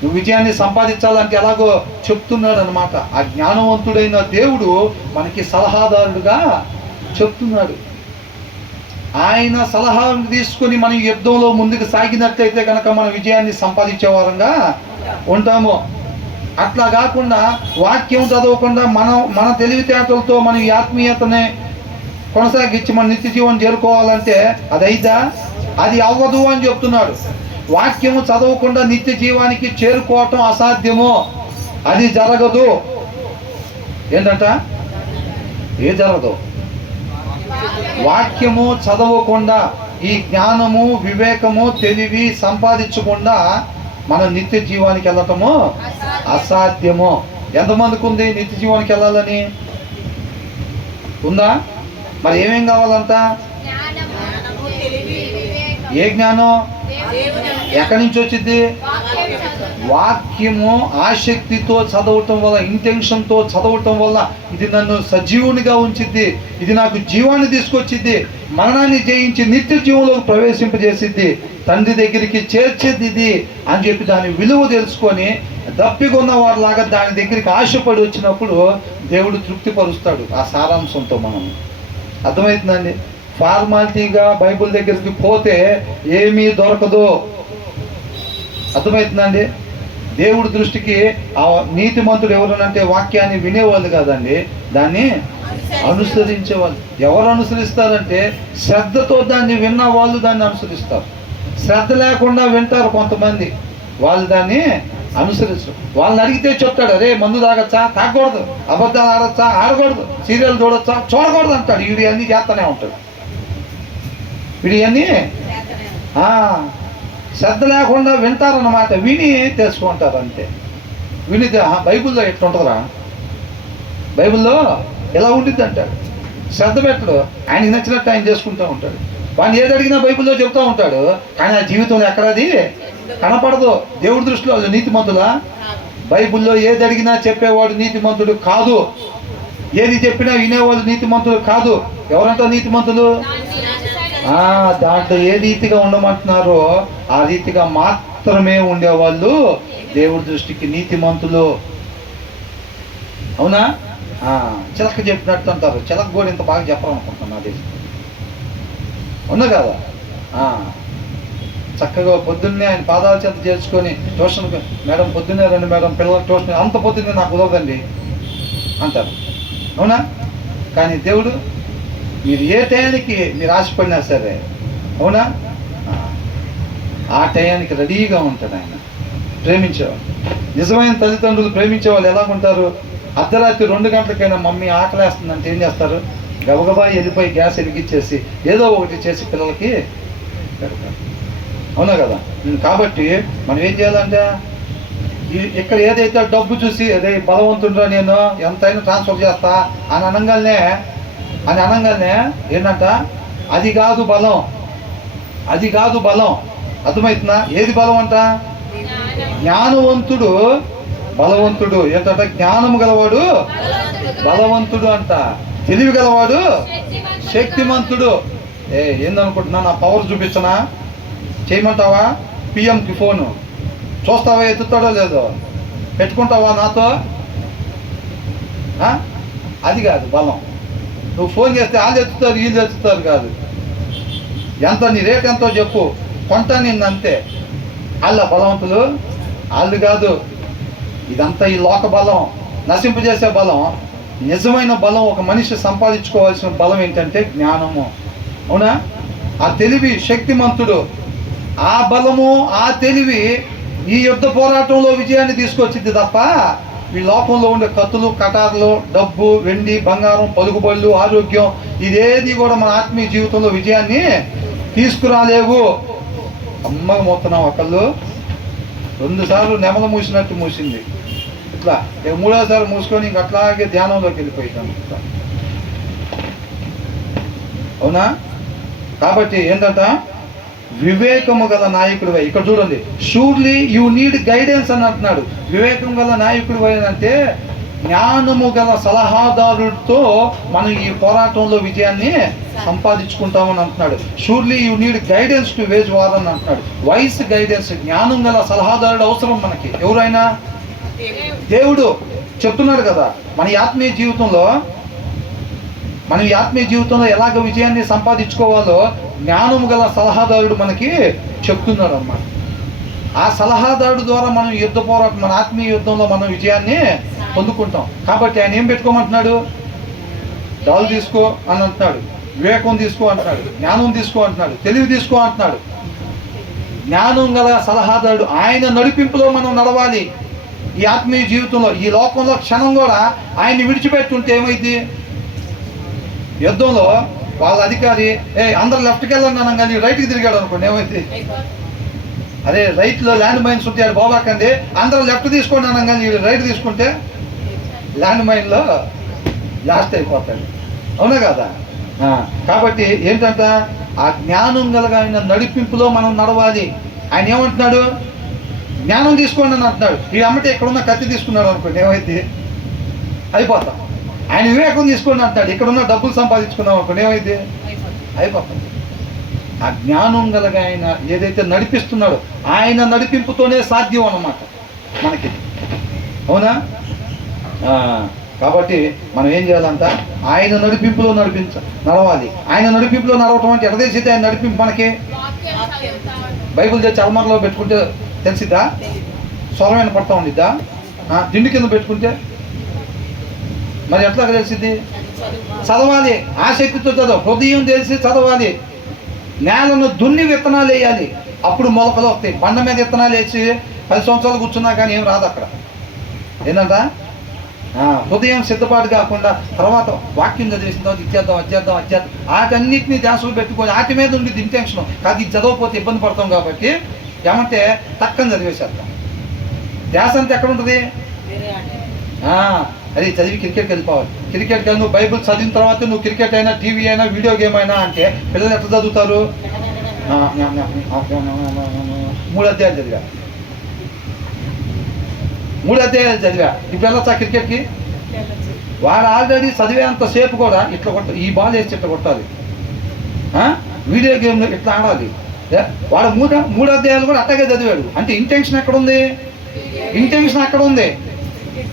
నువ్వు విజయాన్ని సంపాదించాలంటే ఎలాగో చెప్తున్నాడు అనమాట. ఆ జ్ఞానవంతుడైన దేవుడు మనకి సలహాదారుడుగా చెప్తున్నాడు. ఆయన సలహాను తీసుకొని మనం యుద్ధంలో ముందుకు సాగినట్లయితే కనుక మనం విజయాన్ని సంపాదించే వారంగా ఉంటాము. అట్లా కాకుండా వాక్యం చదవకుండా మన తెలివితేటలతో మనం ఈ ఆత్మీయతని కొనసాగించి మన నిత్య జీవనం చేరుకోవాలంటే అది అవ్వదు అని చెప్తున్నాడు. వాక్యము చదవకుండా నిత్య జీవానికి చేరుకోవటం అసాధ్యము, అది జరగదు. ఏంటంట? జరగదు. వాక్యము చదవకుండా, ఈ జ్ఞానము, వివేకము, తెలివి సంపాదించకుండా మనం నిత్య జీవానికి వెళ్ళటము అసాధ్యము. ఎంతమందికి ఉంది నిత్య జీవానికి వెళ్ళాలని? ఉందా? మరి ఏమేం కావాలంట? ఏ జ్ఞానం? ఎక్కడి నుంచి వచ్చింది? వాక్యము ఆసక్తితో చదవటం వల్ల, ఇంటెన్షన్తో చదవటం వల్ల ఇది నన్ను సజీవునిగా ఉంచిద్ది, ఇది నాకు జీవాన్ని తీసుకొచ్చిద్ది, మరణాన్ని జయించి నిత్య జీవంలోకి ప్రవేశింపజేసిద్ది, తండ్రి దగ్గరికి చేర్చేది ఇది అని చెప్పి దాని విలువ తెలుసుకొని దప్పికొన్న వారిలాగా దాని దగ్గరికి ఆశపడి వచ్చినప్పుడు దేవుడు తృప్తిపరుస్తాడు ఆ సారాంశంతో. మనం అర్థమవుతుందండి? ఫార్మాలిటీగా బైబుల్ దగ్గరికి పోతే ఏమీ దొరకదు. అర్థమవుతుందండి? దేవుడి దృష్టికి ఆ నీతిమంతుడు ఎవరనంటే వాక్యాన్ని వినేవాళ్ళు కాదండి, దాన్ని అనుసరించేవాళ్ళు. ఎవరు అనుసరిస్తారంటే శ్రద్ధతో దాన్ని విన్న వాళ్ళు దాన్ని అనుసరిస్తారు. శ్రద్ధ లేకుండా వింటారు కొంతమంది, వాళ్ళు దాన్ని అనుసరిస్తారు. వాళ్ళని అడిగితే చెప్తాడు, అరే మందు తాగచ్చా? తాగకూడదు. అబద్ధాలు ఆడచ్చా? ఆడకూడదు. సీరియల్ చూడొచ్చా? చూడకూడదు అంటాడు. వీడి అన్నీ చేస్తూనే ఉంటాడు. వీడి అన్నీ శ్రద్ధ లేకుండా వింటారన్నమాట, విని తెలుసుకుంటారు అంతే. విని బైబిల్లో ఎట్లుంటుందిరా, బైబిల్లో ఎలా ఉండిద్ది అంటాడు. శ్రద్ధ పెట్టడు, ఆయనకి నచ్చినట్టు ఆయన చేసుకుంటూ ఉంటాడు. వాడిని ఏది అడిగినా బైబిల్లో చెప్తూ ఉంటాడు, కానీ ఆ జీవితంలో ఎక్కడది కనపడదు. దేవుడి దృష్టిలో వాళ్ళు నీతిమంతులా? బైబిల్లో ఏది అడిగినా చెప్పేవాడు నీతిమంతుడు కాదు, ఏది చెప్పినా వినేవాళ్ళు నీతిమంతుడు కాదు. ఎవరంటో నీతిమంతులు? దాంట్లో ఏ రీతిగా ఉండమంటున్నారో ఆ రీతిగా మాత్రమే ఉండేవాళ్ళు దేవుడి దృష్టికి నీతిమంతులు. అవునా? చిలక చెప్పినట్టు అంటారు. చిలక కూడా ఇంత బాగా చెప్పాలనుకుంటున్నా, అది అవునా కదా? చక్కగా పొద్దున్నే ఆయన పాదాల చెంత చేర్చుకొని ట్యూషన్కి, మేడం పొద్దున్నే రండి మేడం పిల్లలకు ట్యూషన్, అంత పొద్దున్నే నాకు కుదరదండి అంటారు. అవునా? కానీ దేవుడు మీరు ఏ టయానికి మీరు ఆశపడినా సరే, అవునా, ఆ టయానికి రెడీగా ఉంటాడు ఆయన. ప్రేమించేవాళ్ళు, నిజమైన తల్లిదండ్రులు ప్రేమించే వాళ్ళు ఎలా ఉంటారు? అర్ధరాత్రి 2 గంటలకైనా మమ్మీ ఆకలేస్తుందంటే ఏం చేస్తారు? గబగబా వెళ్ళిపోయి గ్యాస్ వెలిగించేసి ఏదో ఒకటి చేసి పిల్లలకి పెడతారు. అవునా కదా? కాబట్టి మనం ఏం చేయాలంటే ఇక్కడ ఏదైతే డబ్బు చూసి అదే బలవంతుండ్రో నేను ఎంతైనా ట్రాన్స్ఫర్ చేస్తా అని అనగానే ఏంటంట, అది కాదు బలం, అది కాదు బలం. అర్థమవుతుందా? ఏది బలం అంట? జ్ఞానవంతుడు బలవంతుడు. ఏంటంట? జ్ఞానము గలవాడు బలవంతుడు అంట, తెలివి గలవాడు శక్తిమంతుడు. ఏందనుకుంటున్నా? నా పవర్ చూపించనా? చేయమంటావా? పిఎంకి ఫోను చూస్తావా? ఎత్తుతాడో లేదో? పెట్టుకుంటావా నాతో? అది కాదు బలం. నువ్వు ఫోన్ చేస్తే వాళ్ళు ఎత్తుతారు వీళ్ళు ఎత్తుతారు కాదు. ఎంత నీ రేట్ ఎంతో చెప్పు, కొంటా నిన్నంతే. వాళ్ళ బలవంతులు వాళ్ళు కాదు. ఇదంతా ఈ లోక బలం, నశింపజేసే బలం. నిజమైన బలం, ఒక మనిషి సంపాదించుకోవాల్సిన బలం ఏంటంటే జ్ఞానము. అవునా? ఆ తెలివి శక్తిమంతుడు. ఆ బలము ఆ తెలివి ఈ యుద్ధ పోరాటంలో విజయాన్ని తీసుకొచ్చింది తప్ప ఈ లోకంలో ఉండే కత్తులు కటార్లు, డబ్బు, వెండి, బంగారం, పలుకుబళ్ళు, ఆరోగ్యం ఇదేది కూడా మన ఆత్మీయ జీవితంలో విజయాన్ని తీసుకురాలేవు. అమ్మగా మోస్తున్నాం. ఒకళ్ళు 2 సార్లు నెమల మూసినట్టు మూసింది, ఇట్లా 3వసారి మూసుకొని ఇంక అట్లాగే ధ్యానంలోకి వెళ్ళిపోయాం. అవునా? కాబట్టి ఏంటంట, వివేకము గల నాయకుడు. ఇక్కడ చూడండి, షూర్లీ యూ నీడ్ గైడెన్స్ అని అంటున్నాడు. వివేకం గల నాయకుడు అంటే జ్ఞానము గల సలహాదారుడితో మనం ఈ పోరాటంలో విజయాన్ని సంపాదించుకుంటామని అంటున్నాడు. Surely you need guidance to wage war అని అంటున్నాడు. వైస్ గైడెన్స్, జ్ఞానం గల సలహాదారుడు అవసరం మనకి. ఎవరైనా దేవుడు చెప్తున్నాడు కదా, మన ఆత్మీయ జీవితంలో ఎలాగ విజయాన్ని సంపాదించుకోవాలో జ్ఞానము గల సలహాదారుడు మనకి చెప్తున్నాడు అన్నమాట. ఆ సలహాదారుడు ద్వారా మనం యుద్ధ పోరాటం, మన ఆత్మీయ యుద్ధంలో మనం విజయాన్ని పొందుకుంటాం. కాబట్టి ఆయన ఏం పెట్టుకోమంటున్నాడు? డాలు తీసుకో అని అంటున్నాడు, వివేకం తీసుకో అంటున్నాడు, జ్ఞానం తీసుకో అంటున్నాడు, తెలివి తీసుకో అంటున్నాడు. జ్ఞానం గల సలహాదారుడు, ఆయన నడిపింపులో మనం నడవాలి. ఈ ఆత్మీయ జీవితంలో, ఈ లోకంలో క్షణం కూడా ఆయన్ని విడిచిపెట్టుంటే ఏమైంది? యుద్ధంలో వాళ్ళ అధికారి అందరు లెఫ్ట్కి వెళ్ళండి అన్నాం కానీ రైట్కి తిరిగాడు అనుకోండి, ఏమైంది? అదే రైట్లో ల్యాండ్ మైన్స్ ఉంటాడు బాబాకండి, అందరూ లెఫ్ట్ తీసుకోండి అన్నాం కానీ రైట్ తీసుకుంటే ల్యాండ్ మైన్లో లాస్ట్ అయిపోతాడు. అవునా కదా? కాబట్టి ఏంటంట, ఆ జ్ఞానం కలిగిన నడిపింపులో మనం నడవాలి. ఆయన ఏమంటున్నాడు? జ్ఞానం తీసుకోండి అని అంటున్నాడు. ఈ అమ్మటే ఇక్కడున్న కత్తి తీసుకున్నాడు అనుకోండి, ఏమైంది? అయిపోతాం. ఆయన వివేకం తీసుకోండి అంటాడు, ఇక్కడున్న డబ్బులు సంపాదించుకున్నాం అనుకోండి, ఏమైంది? అయిపోతాం. ఆ జ్ఞానం కలిగి ఆయన ఏదైతే నడిపిస్తున్నాడో ఆయన నడిపింపుతోనే సాధ్యం అన్నమాట మనకి. అవునా? కాబట్టి మనం ఏం చేయాలంట, ఆయన నడిపింపులో నడవాలి. ఆయన నడిపింపులో నడవటం అంటే ఎక్కడ తెలిసిద్ది? ఆయన నడిపింపు మనకి బైబిల్ తెచ్చి అల్మార్లో పెట్టుకుంటే తెలిసిద్దా? స్వరమైన పడతా ఉండిద్దా? దిండు కింద పెట్టుకుంటే మరి ఎట్లా తెలిసిద్ది? చదవాలి, ఆసక్తితో చదవ, హృదయం తెలిసి చదవాలి. నేలను దున్ని విత్తనాలు వేయాలి, అప్పుడు మొలకలు వస్తాయి. బండ మీద విత్తనాలు వేసి 10 సంవత్సరాలు కూర్చున్నా కానీ ఏం రాదు అక్కడ. ఏంటంట, హృదయం సిద్ధపాటు కాకుండా తర్వాత వాక్యం చదివేసిన తర్వాత ఇచ్చేద్దాం వాటన్నిటిని ధ్యాసలు పెట్టుకొని వాటి మీద ఉండి ఇంటెన్షన్ కాదు. ఇది చదవకపోతే ఇబ్బంది పడతాం కాబట్టి ఏమంటే తక్కని చదివేసేద్దాం. ధ్యాస అంతా ఎక్కడ ఉంటుంది? అది చదివి క్రికెట్కి వెళ్ళిపోవాలి. క్రికెట్కి నువ్వు బైబుల్ చదివిన తర్వాత నువ్వు క్రికెట్ అయినా, టీవీ అయినా, వీడియో గేమ్ అయినా అంటే పిల్లలు ఎట్లా చదువుతారు? 3 అధ్యాయాలు చదివా, 3 అధ్యాయాలు చదివా, ఇప్పుడు వెళ్ళొచ్చా క్రికెట్కి? వాడు ఆల్రెడీ చదివేంతసేపు కూడా ఇట్లా ఈ బాల్ వేసి ఇట్లా కొట్టాలి, వీడియో గేమ్లో ఇట్లా ఆడాలి. వాడు 3 అధ్యాయాలు కూడా అట్టగే చదివాడు. అంటే ఇంటెన్షన్ ఎక్కడ ఉంది? ఇంటెన్షన్ అక్కడ ఉంది.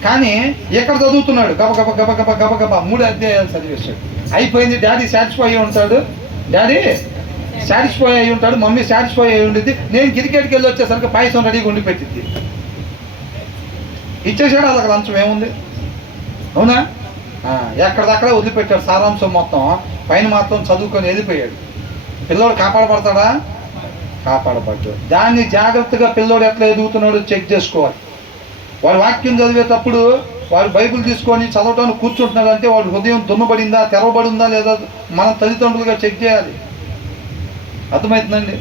కానీ ఎక్కడ చదువుతున్నాడు? గబగబ 3 అధ్యాయాలు చదివేస్తాడు. అయిపోయింది. డాడీ సాటిస్ఫై అయ్యి ఉంటాడు. డాడీ సాటిస్ఫై అయి ఉంటాడు, మమ్మీ సాటిస్ఫై అయి ఉండిద్ది. నేను క్రికెట్కి వెళ్ళి వచ్చేసరికి పాయసం రెడీగా ఉండి పెట్టిద్ది. ఇచ్చేసాడు వాళ్ళకి లంచం, ఏముంది? అవునా? ఎక్కడిదక్కడ వదిలిపెట్టాడు సారాంశం మొత్తం, పైన మాత్రం చదువుకొని వెళ్ళిపోయాడు. పిల్లోడు కాపాడబడతాడా? కాపాడబడ్డాడు. దాన్ని జాగ్రత్తగా పిల్లోడు ఎట్లా ఎదుగుతున్నాడో చెక్ చేసుకోవాలి. వాడు వాక్యం చదివేటప్పుడు వాడు బైబిల్ తీసుకొని చదవటానికి కూర్చుంటున్నాడు అంటే వాడు హృదయం దున్నబడిందా, తెరవబడిందా లేదా మన తల్లిదండ్రులుగా చెక్ చేయాలి. అర్థమవుతుందండి?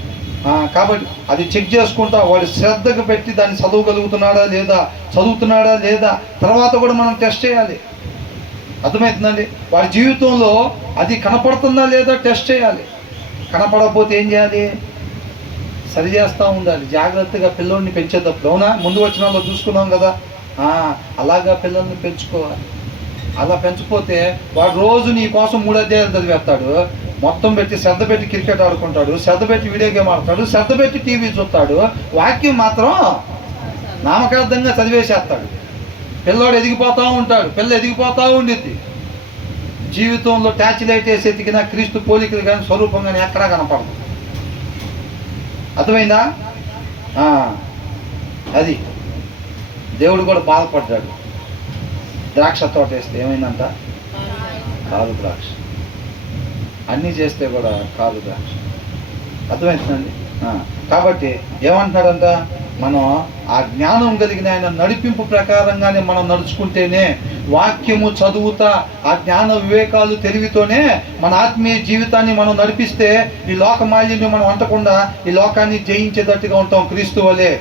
కాబట్టి అది చెక్ చేసుకుంటా వాడు శ్రద్ధగా పెట్టి దాన్ని చదవగలుగుతున్నాడా లేదా, చదువుతున్నాడా లేదా, తర్వాత కూడా మనం టెస్ట్ చేయాలి. అర్థమవుతుందండి? వాడి జీవితంలో అది కనపడుతుందా లేదా టెస్ట్ చేయాలి. కనపడకపోతే ఏం చేయాలి? సరి చేస్తూ ఉండాలి జాగ్రత్తగా పిల్లోడిని పెంచేటప్పుడు. అవునా? ముందు వచ్చిన వాళ్ళు చూసుకున్నాం కదా, అలాగా పిల్లల్ని పెంచుకోవాలి. అలా పెంచిపోతే వాడు రోజు నీ కోసం 3 అధ్యాయాలు చదివేస్తాడు, మొత్తం పెట్టి శ్రద్ధ పెట్టి క్రికెట్ ఆడుకుంటాడు, శ్రద్ధ పెట్టి వీడియో గేమ్ ఆడతాడు, శ్రద్ధ పెట్టి టీవీ చూస్తాడు, వాక్యం మాత్రం నామకార్థంగా చదివేసేస్తాడు. పిల్లోడు ఎదిగిపోతూ ఉంటాడు, పిల్ల ఎదిగిపోతూ ఉండిద్ది. జీవితంలో ట్యాచ్ లైట్ వేసి ఎతికినా క్రీస్తు పోలికలు కానీ స్వరూపం కానీ ఎక్కడా కనపడదు. అర్థమైందా? అది దేవుడు కూడా బాధపడ్డాడు. ద్రాక్ష తోట వేస్తే ఏమైందంట? కారు ద్రాక్ష. అన్నీ చేస్తే కూడా కారు ద్రాక్ష. అర్థమవుతుందండి? కాబట్టి ఏమంటున్నాడంట, మనం ఆ జ్ఞానం కలిగిన ఆయన నడిపింపు ప్రకారంగానే మనం నడుచుకుంటేనే, వాక్యము చదువుతా ఆ జ్ఞాన వివేకాలు తెలివితోనే మన ఆత్మీయ జీవితాన్ని మనం నడిపిస్తే ఈ లోక మాలిన్యం మనం అంటకుండా ఈ లోకాన్ని జయించేటట్టుగా ఉంటాం క్రీస్తు వలె.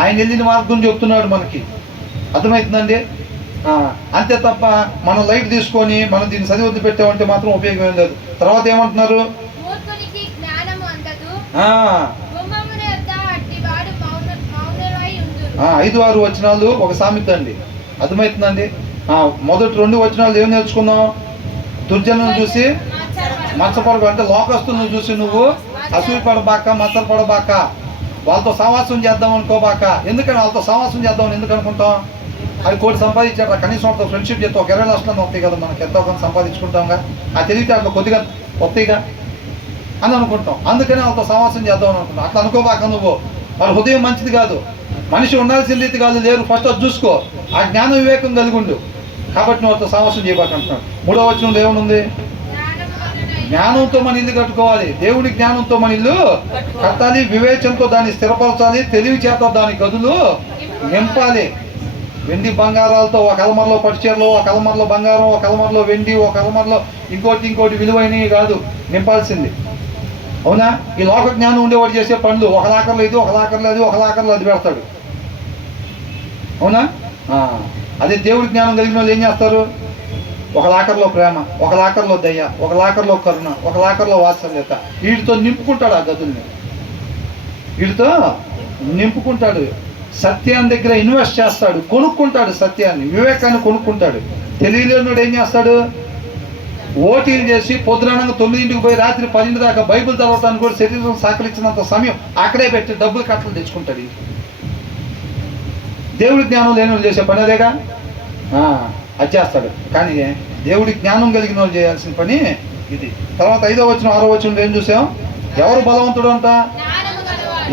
ఆయన వెళ్ళిన మార్గం చెప్తున్నాడు మనకి. అర్థమవుతుందండి? అంతే తప్ప మనం లైట్ తీసుకొని మనం దీన్ని చదివద్దు పెట్టామంటే మాత్రం ఉపయోగం ఏం లేదు. తర్వాత ఏమంటున్నారు? 5-6 వచనాలు ఒక సామెత అండి. అర్థమవుతుందండి? మొదటి 2 వచనాలు ఏం నేర్చుకున్నాం? దుర్జనులను చూసి మత్సపడబాక, అంటే లోకస్తులను చూసి నువ్వు అసూయ పడబాక, మత్సరపడబాక, వాళ్ళతో సహవాసం చేద్దాం అనుకోబాక. ఎందుకని వాళ్ళతో సహవాసం చేద్దామని ఎందుకు అనుకుంటాం? అది కోటి సంపాదించారు, కనీసం వాళ్ళతో ఫ్రెండ్షిప్ చేస్తే ఒక 20 లక్షలు వస్తాయి కదా, మనకి ఎంతో కొంత సంపాదించుకుంటాంగా, ఆ తెలివితే అట్లా కొద్దిగా వస్తాయిగా అని అనుకుంటాం. అందుకని వాళ్ళతో సహవాసం చేద్దాం అని అనుకుంటాం. అట్లా అనుకోబాక. నువ్వు వాళ్ళ హృదయం మంచిది కాదు, మనిషి ఉండాల్సిన రీతి కాదు, లేరు. ఫస్ట్ అది చూసుకో, ఆ జ్ఞాన వివేకం కలిగి ఉండు. కాబట్టి నువ్వు వాళ్ళతో సహవాసం చేయబాకంటున్నాడు. 3వ వచనంలో ఏమనుంది? జ్ఞానంతో మన ఇల్లు కట్టుకోవాలి. దేవుడి జ్ఞానంతో మన ఇల్లు కట్టాలి, వివేచనతో దాన్ని స్థిరపరచాలి, తెలివి చేత దాని గదులు నింపాలి. వెండి బంగారాలతో ఒక అలమరలో పట్టుచీరలు, ఒక అలమరలో బంగారం, ఒక అలమరలో వెండి, ఒక అలమరలో ఇంకోటి విలువైనవి కాదు నింపాల్సింది. అవునా? ఈ లోక జ్ఞానం ఉండేవాడు చేసే పనులు ఒక లాకర్లో ఇది, ఒక లాకర్లో అది, ఒక లాకర్లో అది పెడతాడు. అవునా? అదే దేవుడి జ్ఞానం కలిగిన వాళ్ళు ఏం చేస్తారు? ఒక లాకర్లో ప్రేమ, ఒక లాకర్లో దయ, ఒక లాకర్లో కరుణ, ఒక లాకర్లో వాత్సల్యత, వీటితో నింపుకుంటాడు ఆ గదుల్ని. వీటితో నింపుకుంటాడు. సత్యాన్ని దగ్గర ఇన్వెస్ట్ చేస్తాడు, కొనుక్కుంటాడు సత్యాన్ని, వివేకాన్ని కొనుక్కుంటాడు. తెలియలేనుడు ఏం చేస్తాడు? ఓటీలు చేసి పొద్దున 9ంటికి పోయి రాత్రి 10 దాకా బైబిల్ చదవటానికి కూడా శరీరం సహకరించినంత సమయం అక్కడే పెట్టి డబ్బులు కట్టలు తెచ్చుకుంటాడు. దేవుడి జ్ఞానం లేని వాళ్ళు చేసే పని అదేగా, అది చేస్తాడు. కానీ దేవుడి జ్ఞానం కలిగిన వాళ్ళు చేయాల్సిన పని ఇది. తర్వాత 5వ వచనం 6వ వచనం ఏం చూసాం? ఎవరు బలవంతుడు అంట?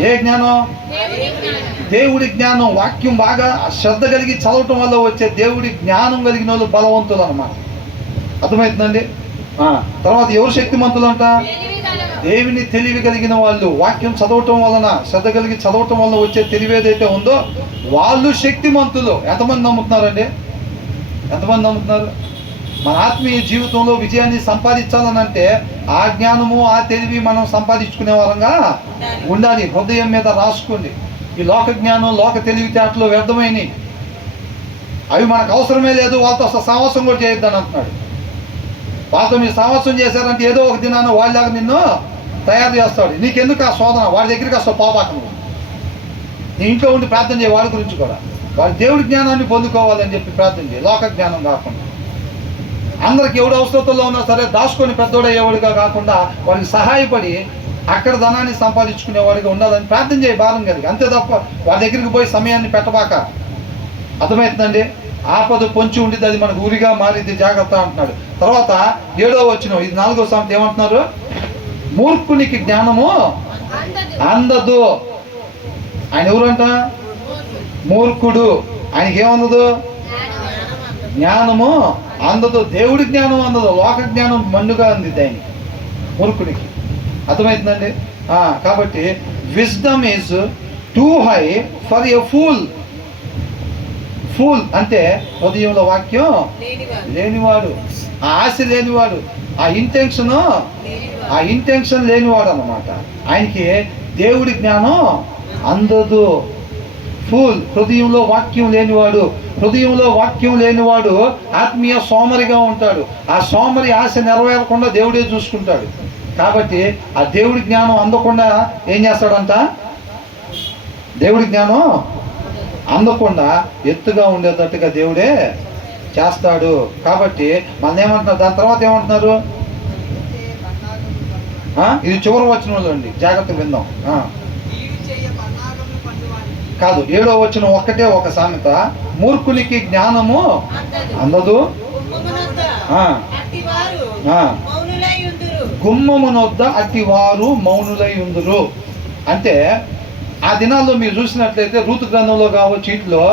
ఏ జ్ఞానం? దేవుడి జ్ఞానం. వాక్యం బాగా శ్రద్ధ కలిగి చదవటం వల్ల వచ్చే దేవుడి జ్ఞానం కలిగిన వాళ్ళు బలవంతులు అన్నమాట. అర్థమవుతుందండి? తర్వాత ఎవరు శక్తిమంతులు అంట? దేవుని తెలివి కలిగిన వాళ్ళు. వాక్యం చదవటం వలన, శ్రద్ధ కలిగి చదవటం వలన వచ్చే తెలివి ఏదైతే ఉందో వాళ్ళు శక్తిమంతులు. ఎంతమంది నమ్ముతున్నారండి? ఎంతమంది నమ్ముతున్నారు? మన ఆత్మీయ జీవితంలో విజయాన్ని సంపాదించాలని అంటే ఆ జ్ఞానము, ఆ తెలివి మనం సంపాదించుకునే వాళ్ళంగా ఉండాలి. హృదయం మీద రాసుకోండి. ఈ లోక జ్ఞానం, లోక తెలివితేటలు వ్యర్థమైనవి, అవి మనకు అవసరమే లేదు. వాళ్ళతో సహవాసం కూడా చేయొద్దని అంటున్నాడు. వాళ్ళతో మీరు సహవాసం చేశారంటే ఏదో ఒక దినాన వాళ్ళలాగా నిన్ను తయారు చేస్తాడు. నీకెందుకు ఆ శోధన? వాడి దగ్గరికి వస్తావు పోబాక. నువ్వు నీ ఇంట్లో ఉండి ప్రార్థన చేయ వాడి గురించి కూడా. వాడి దేవుడి జ్ఞానాన్ని పొందుకోవాలని చెప్పి ప్రార్థన చేయి, లోక జ్ఞానం కాకుండా. అందరికి ఎవడు అవసరతల్లో ఉన్నా సరే దాచుకొని పెద్దోడయ్యేవాడిగా కాకుండా వాడికి సహాయపడి అక్కడ ధనాన్ని సంపాదించుకునేవాడిగా ఉండాలని ప్రార్థన చేయి భారం కలిగి. అంతే తప్ప వాడి దగ్గరికి పోయి సమయాన్ని పెట్టబాక. అర్థమవుతుందండి? ఆపద పొంచి ఉండిద్ది, అది మనకు ఊరిగా మారిద్ది, జాగ్రత్త అంటున్నాడు. తర్వాత 7వ వచనం, ఇది 4వ సామెత ఏమంటున్నారు? మూర్ఖునికి జ్ఞానము అందదు. ఆయన ఎవరంట? మూర్ఖుడు. ఆయనకి ఏమన్నదు? జ్ఞానము అందదు. దేవుడి జ్ఞానం అందదు, లోక జ్ఞానం మండుగా అందిద్ది ఆయన మూర్ఖుడికి. అర్థమవుతుందండి? కాబట్టి wisdom is too high for a fool. Fool అంటే హృదయంలో వాక్యం లేనివాడు, ఆ ఆశ లేనివాడు, ఆ ఇంటెన్షన్ లేనివాడు అన్నమాట. ఆయనకి దేవుడి జ్ఞానం అందదు. ఫూల్, హృదయంలో వాక్యం లేనివాడు. హృదయంలో వాక్యం లేనివాడు ఆత్మీయ సోమరిగా ఉంటాడు. ఆ సోమరి ఆశ నెరవేరకుండా దేవుడే చూసుకుంటాడు. కాబట్టి ఆ దేవుడి జ్ఞానం అందకుండా ఏం చేస్తాడంట? దేవుడి జ్ఞానం అందకుండా ఎత్తుగా ఉండేటట్టుగా దేవుడే చేస్తాడు. కాబట్టి మన ఏమంటున్నారు? దాని తర్వాత ఏమంటున్నారు? ఇది చివరి వచనంలో అండి, జాగ్రత్తగా విందాం. కాదు, 7వ వచనం ఒక్కటే ఒక సామెత. మూర్ఖునికి జ్ఞానము అందదు, గుమ్మమునొద్ద అట్టి వారు మౌనులై ఉందురు. అంటే ఆ దినాల్లో మీరు చూసినట్లయితే రూతు గ్రంథంలో కావచ్చు, వీటిలో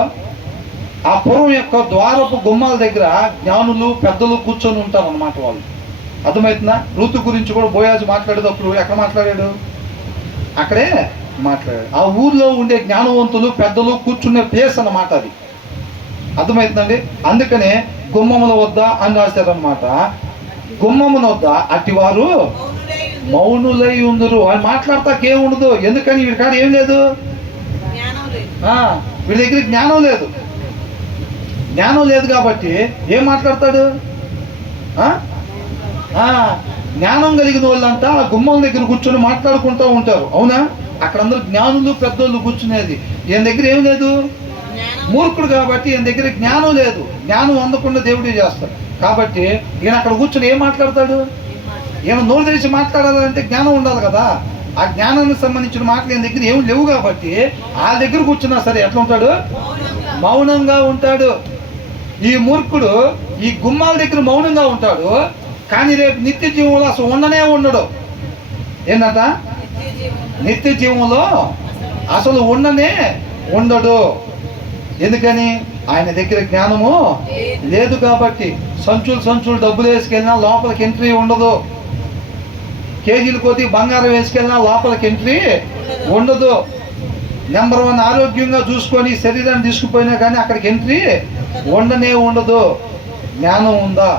ఆ పురం యొక్క ద్వారపు గుమ్మాల దగ్గర జ్ఞానులు పెద్దలు కూర్చొని ఉంటారు అన్నమాట వాళ్ళు. అర్థమవుతుందా? రూతు గురించి కూడా బోయాజు మాట్లాడేటప్పుడు ఎక్కడ మాట్లాడాడు? అక్కడే మాట్లాడాడు. ఆ ఊర్లో ఉండే జ్ఞానవంతులు పెద్దలు కూర్చునే ప్లేస్ అన్నమాట అది. అర్థమవుతుందండి? అందుకనే గుమ్మముల వద్ద అని రాశారనమాట. గుమ్మమున వద్ద అట్టివారు మౌనులై ఉందరు. వాళ్ళు మాట్లాడతాకేముండదు. ఎందుకని? వీడి కాడ ఏం లేదు, వీడి దగ్గర జ్ఞానం లేదు. జ్ఞానం లేదు కాబట్టి ఏం మాట్లాడతాడు? జ్ఞానం కలిగిన వాళ్ళంతా ఆ గుమ్మం దగ్గర కూర్చొని మాట్లాడుకుంటూ ఉంటారు. అవునా? అక్కడ అందరూ జ్ఞానులు పెద్దోళ్ళు కూర్చునేది. ఈయన దగ్గర ఏం లేదు, మూర్ఖుడు కాబట్టి ఈయన దగ్గర జ్ఞానం లేదు. జ్ఞానం అందకుండా దేవుడే చేస్తాడు. కాబట్టి ఈయన అక్కడ కూర్చొని ఏం మాట్లాడతాడు? ఈయన నోరు తెరిచి మాట్లాడాలంటే జ్ఞానం ఉండాలి కదా. ఆ జ్ఞానానికి సంబంధించిన మాటలు ఈయన దగ్గర ఏమి లేవు కాబట్టి ఆ దగ్గర కూర్చున్నా సరే ఎట్లా ఉంటాడు? మౌనంగా ఉంటాడు. ఈ మూర్ఖుడు ఈ గుమ్మాల దగ్గర మౌనంగా ఉంటాడు, కానీ రేపు నిత్య జీవంలో అసలు ఉండనే ఉండడు. ఏంటంట? నిత్య జీవంలో అసలు ఉండనే ఉండడు. ఎందుకని? ఆయన దగ్గర జ్ఞానము లేదు కాబట్టి. సంచులు డబ్బులు వేసుకెళ్ళినా లోపలికి ఎంట్రీ ఉండదు. కేజీల కొద్ది బంగారం వేసుకెళ్ళినా లోపలికి ఎంట్రీ ఉండదు. నెంబర్ 1 ఆరోగ్యంగా చూసుకొని శరీరాన్ని తీసుకుపోయినా కానీ అక్కడికి ఎంట్రీ ఉండనే ఉండదు. జ్ఞానం ఉందా?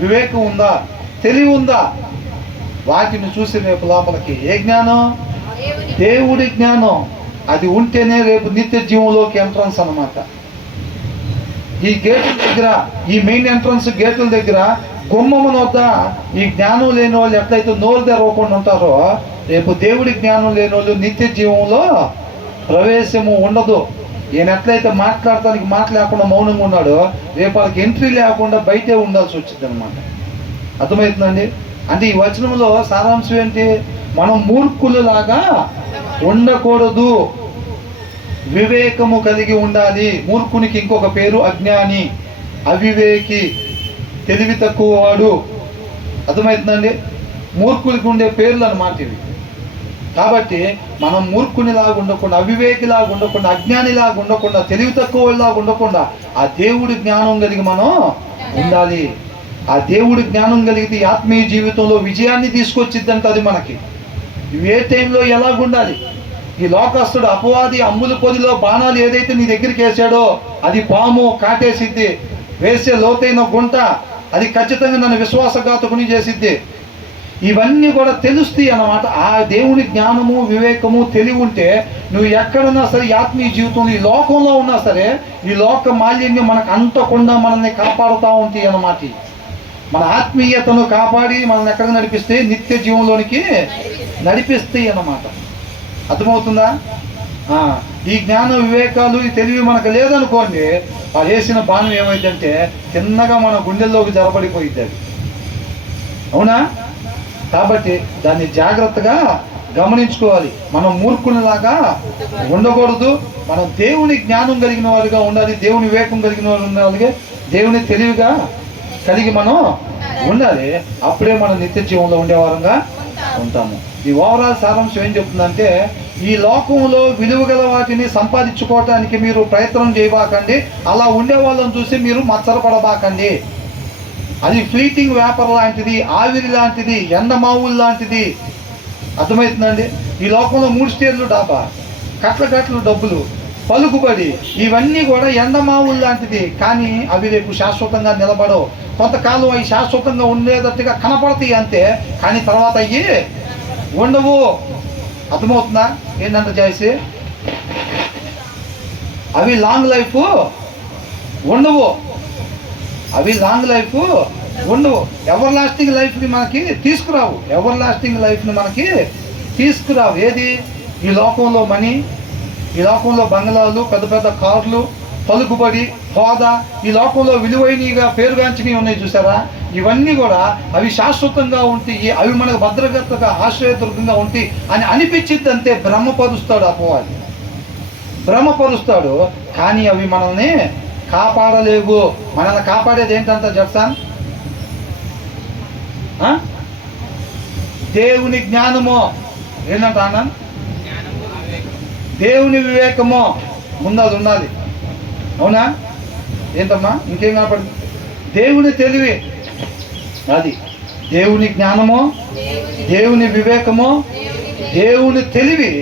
వివేకం ఉందా? తెలివి ఉందా? వాటిని చూసి రేపు లోపలికి ఏ జ్ఞానం? దేవుడి జ్ఞానం. అది ఉంటేనే రేపు నిత్య జీవంలోకి ఎంట్రన్స్ అన్నమాట. ఈ గేటుల దగ్గర, ఈ మెయిన్ ఎంట్రన్స్ గేటుల దగ్గర గుమ్మమున వద్ద ఈ జ్ఞానం లేని వాళ్ళు ఎట్లయితే నోరు తెరవకుండా ఉంటారో, రేపు దేవుడి జ్ఞానం లేని వాళ్ళు నిత్య జీవంలో ప్రవేశము ఉండదు. ఈయన ఎట్లయితే మాట్లాడటానికి మాట లేకుండా మౌనంగా ఉన్నాడో, రేపు వాళ్ళకి ఎంట్రీ లేకుండా బయటే ఉండాల్సి వచ్చింది అనమాట. అర్థమవుతుందండి? అంటే ఈ వచనంలో సారాంశం ఏంటి? మనం మూర్ఖులలాగా ఉండకూడదు, వివేకము కలిగి ఉండాలి. మూర్ఖునికి ఇంకొక పేరు అజ్ఞాని, అవివేకి, తెలివి తక్కువ వాడు. అర్థమవుతుందండి? మూర్ఖులకి ఉండే పేర్లు అన్నమాట ఇవి. కాబట్టి మనం మూర్ఖునిలాగా ఉండకుండా, అవివేకిలాగా ఉండకుండా, అజ్ఞానిలాగా ఉండకుండా, తెలివి తక్కువలాగా ఉండకుండా ఆ దేవుడి జ్ఞానం కలిగి మనం ఉండాలి. ఆ దేవుడి జ్ఞానం కలిగితే ఆత్మీయ జీవితంలో విజయాన్ని తీసుకొచ్చిద్దంట. అది మనకి ఏ టైంలో ఎలాగుండాలి. ఈ లోకస్తుడు అపవాది అమ్ముల పొదిలో బాణాలు ఏదైతే నీ దగ్గరికి వేసాడో అది పాము కాటేసిద్ది. వేసే లోతైన గుంట అది ఖచ్చితంగా నన్ను విశ్వాసఘాతకుని చేసిద్ది. ఇవన్నీ కూడా తెలుస్తాయి అన్నమాట. ఆ దేవుని జ్ఞానము, వివేకము, తెలివి ఉంటే నువ్వు ఎక్కడున్నా సరే ఆత్మీయ జీవితంలో ఈ లోకంలో ఉన్నా సరే ఈ లోక మాలిన్యం మనకు అంటకుండా మనల్ని కాపాడుతూ ఉంటాయి అన్నమాట. మన ఆత్మీయతను కాపాడి మనల్ని ఎక్కడికి నడిపిస్తే నిత్య జీవంలోనికి నడిపిస్తాయి అన్నమాట. అర్థమవుతుందా? ఈ జ్ఞాన వివేకాలు, ఈ తెలివి మనకు లేదనుకోండి, వాళ్ళు వేసిన బాణం ఏమైందంటే చిన్నగా మన గుండెల్లోకి జరపడిపోయింది అది. అవునా? కాబట్టి దాన్ని జాగ్రత్తగా గమనించుకోవాలి. మనం మూర్ఖునిలాగా ఉండకూడదు. మనం దేవుని జ్ఞానం కలిగిన వారిగా ఉండాలి, దేవుని వివేకం కలిగిన వారు ఉండాలి, దేవుని తెలివిగా కలిగి మనం ఉండాలి. అప్పుడే మనం నిత్య జీవంలో ఉండేవారంగా ఉంటాము. ఈ ఓవరాల్ సారాంశం ఏం చెప్తుందంటే, ఈ లోకంలో విలువ గల వాటిని సంపాదించుకోవటానికి మీరు ప్రయత్నం చేయబాకండి. అలా ఉండే వాళ్ళని చూసి మీరు మత్సరపడబాకండి. అది ఫ్లీటింగ్ వేపర్ లాంటిది, ఆవిరి లాంటిది, ఎండమావులు లాంటిది. అర్థమవుతుందండి? ఈ లోకంలో 3 స్టేర్లు డాబా, కట్ల డబ్బులు, పలుకుబడి, ఇవన్నీ కూడా ఎండమావులు లాంటిది. కానీ అవి రేపు శాశ్వతంగా నిలబడవు. కొంతకాలం అవి శాశ్వతంగా ఉండేటట్టుగా కనపడతాయి అంతే, కానీ తర్వాత అయ్యి ఉండవు. అర్థమవుతుందా? ఏంటంటే చేసి అవి లాంగ్ లైఫ్ ఉండవు. అవి లాంగ్ లైఫ్ ఉండవు. ఎవర్ లాస్టింగ్ లైఫ్ని మనకి తీసుకురావు. ఎవర్ లాస్టింగ్ లైఫ్ని మనకి తీసుకురావు. ఏది? ఈ లోకంలో మనీ, ఈ లోకంలో బంగ్లాలు, పెద్ద పెద్ద కార్లు, పలుకుబడి, హోదా, ఈ లోకంలో విలువైనగా పేరుగాంచినవి ఉన్నాయి చూసారా? ఇవన్నీ కూడా అవి శాశ్వతంగా ఉంటాయి, అవి మనకు భద్రతగా ఆశ్రయదుర్గంగా ఉంటాయి అని అనిపించింది అంతే. భ్రమపరుస్తాడు అపవాది, భ్రమపరుస్తాడు. కానీ అవి మనల్ని కాపాడలేవు. మనల్ని కాపాడేది ఏంటంత చెప్తాను? దేవుని జ్ఞానము. ఏంటంట ఆనంద్? దేవుని వివేకము. ముందు అది ఉండాలి. అవునా? ఏంటమ్మా ఇంకేం కనపడింది? దేవుని తెలివి, అది దేవుని జ్ఞానము, దేవుని వివేకము, దేవుని తెలివి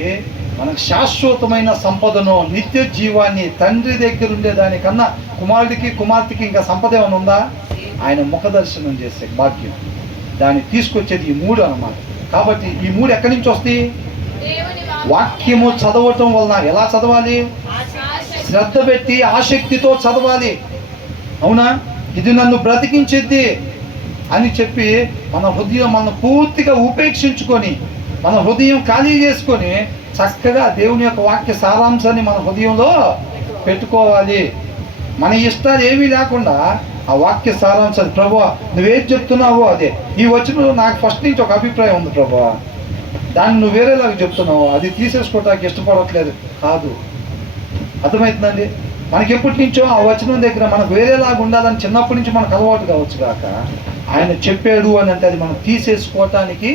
మనకు శాశ్వతమైన సంపదను, నిత్య జీవాన్ని, తండ్రి దగ్గర ఉండేదానికన్నా కుమారుడికి కుమార్తెకి ఇంకా సంపద ఏమైనా ఉందా? ఆయన ముఖ దర్శనం చేసే భాగ్యం, దాన్ని తీసుకొచ్చేది ఈ 3 అన్నమాట. కాబట్టి ఈ 3 ఎక్కడి నుంచి వస్తాయి? వాక్యము చదవటం వలన. ఎలా చదవాలి? శ్రద్ధ పెట్టి ఆసక్తితో చదవాలి. అవునా? ఇది నన్ను బ్రతికించిద్ది అని చెప్పి మన హృదయం మనం పూర్తిగా ఉపేక్షించుకొని, మన హృదయం ఖాళీ చేసుకొని చక్కగా దేవుని యొక్క వాక్య సారాంశాన్ని మన హృదయంలో పెట్టుకోవాలి. మన ఇష్టాలు ఏమీ లేకుండా ఆ వాక్య సారాంశాలు, ప్రభువా నువ్వేం చెప్తున్నావో అదే. ఈ వచనంలో నాకు ఫస్ట్ నుంచి ఒక అభిప్రాయం ఉంది ప్రభువా, దాన్ని నువ్వు వేరేలాగా చెప్తున్నావు, అది తీసేసుకోవటానికి ఇష్టపడట్లేదు కాదు. అర్థమవుతుందండి? మనకి ఎప్పటి నుంచో ఆ వచనం దగ్గర మనకు వేరేలాగా ఉండాలని చిన్నప్పటి నుంచి మనకు అలవాటు కావచ్చు కాక, ఆయన చెప్పాడు అని అంటే అది మనం తీసేసుకోవటానికి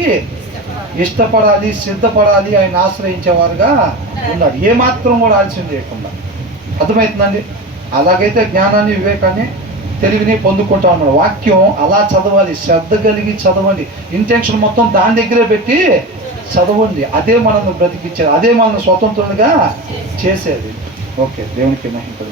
ఇష్టపడాలి, సిద్ధపడాలి, ఆయన ఆశ్రయించేవారుగా ఉండాలి. ఏమాత్రం కూడా ఆలస్యం చేయకుండా. అర్థమవుతుందండి? అలాగైతే జ్ఞానాన్ని, వివేకాన్ని, తెలివిని పొందుకుంటా ఉన్నాడు. వాక్యం అలా చదవాలి, శ్రద్ధ కలిగి చదవండి. ఇంటెన్షన్ మొత్తం దాని దగ్గరే పెట్టి చదవండి. అదే మనల్ని బ్రతికించేది, అదే మనల్ని స్వతంత్రులుగా చేసేది. ఓకే, దేవునికి మహిమ.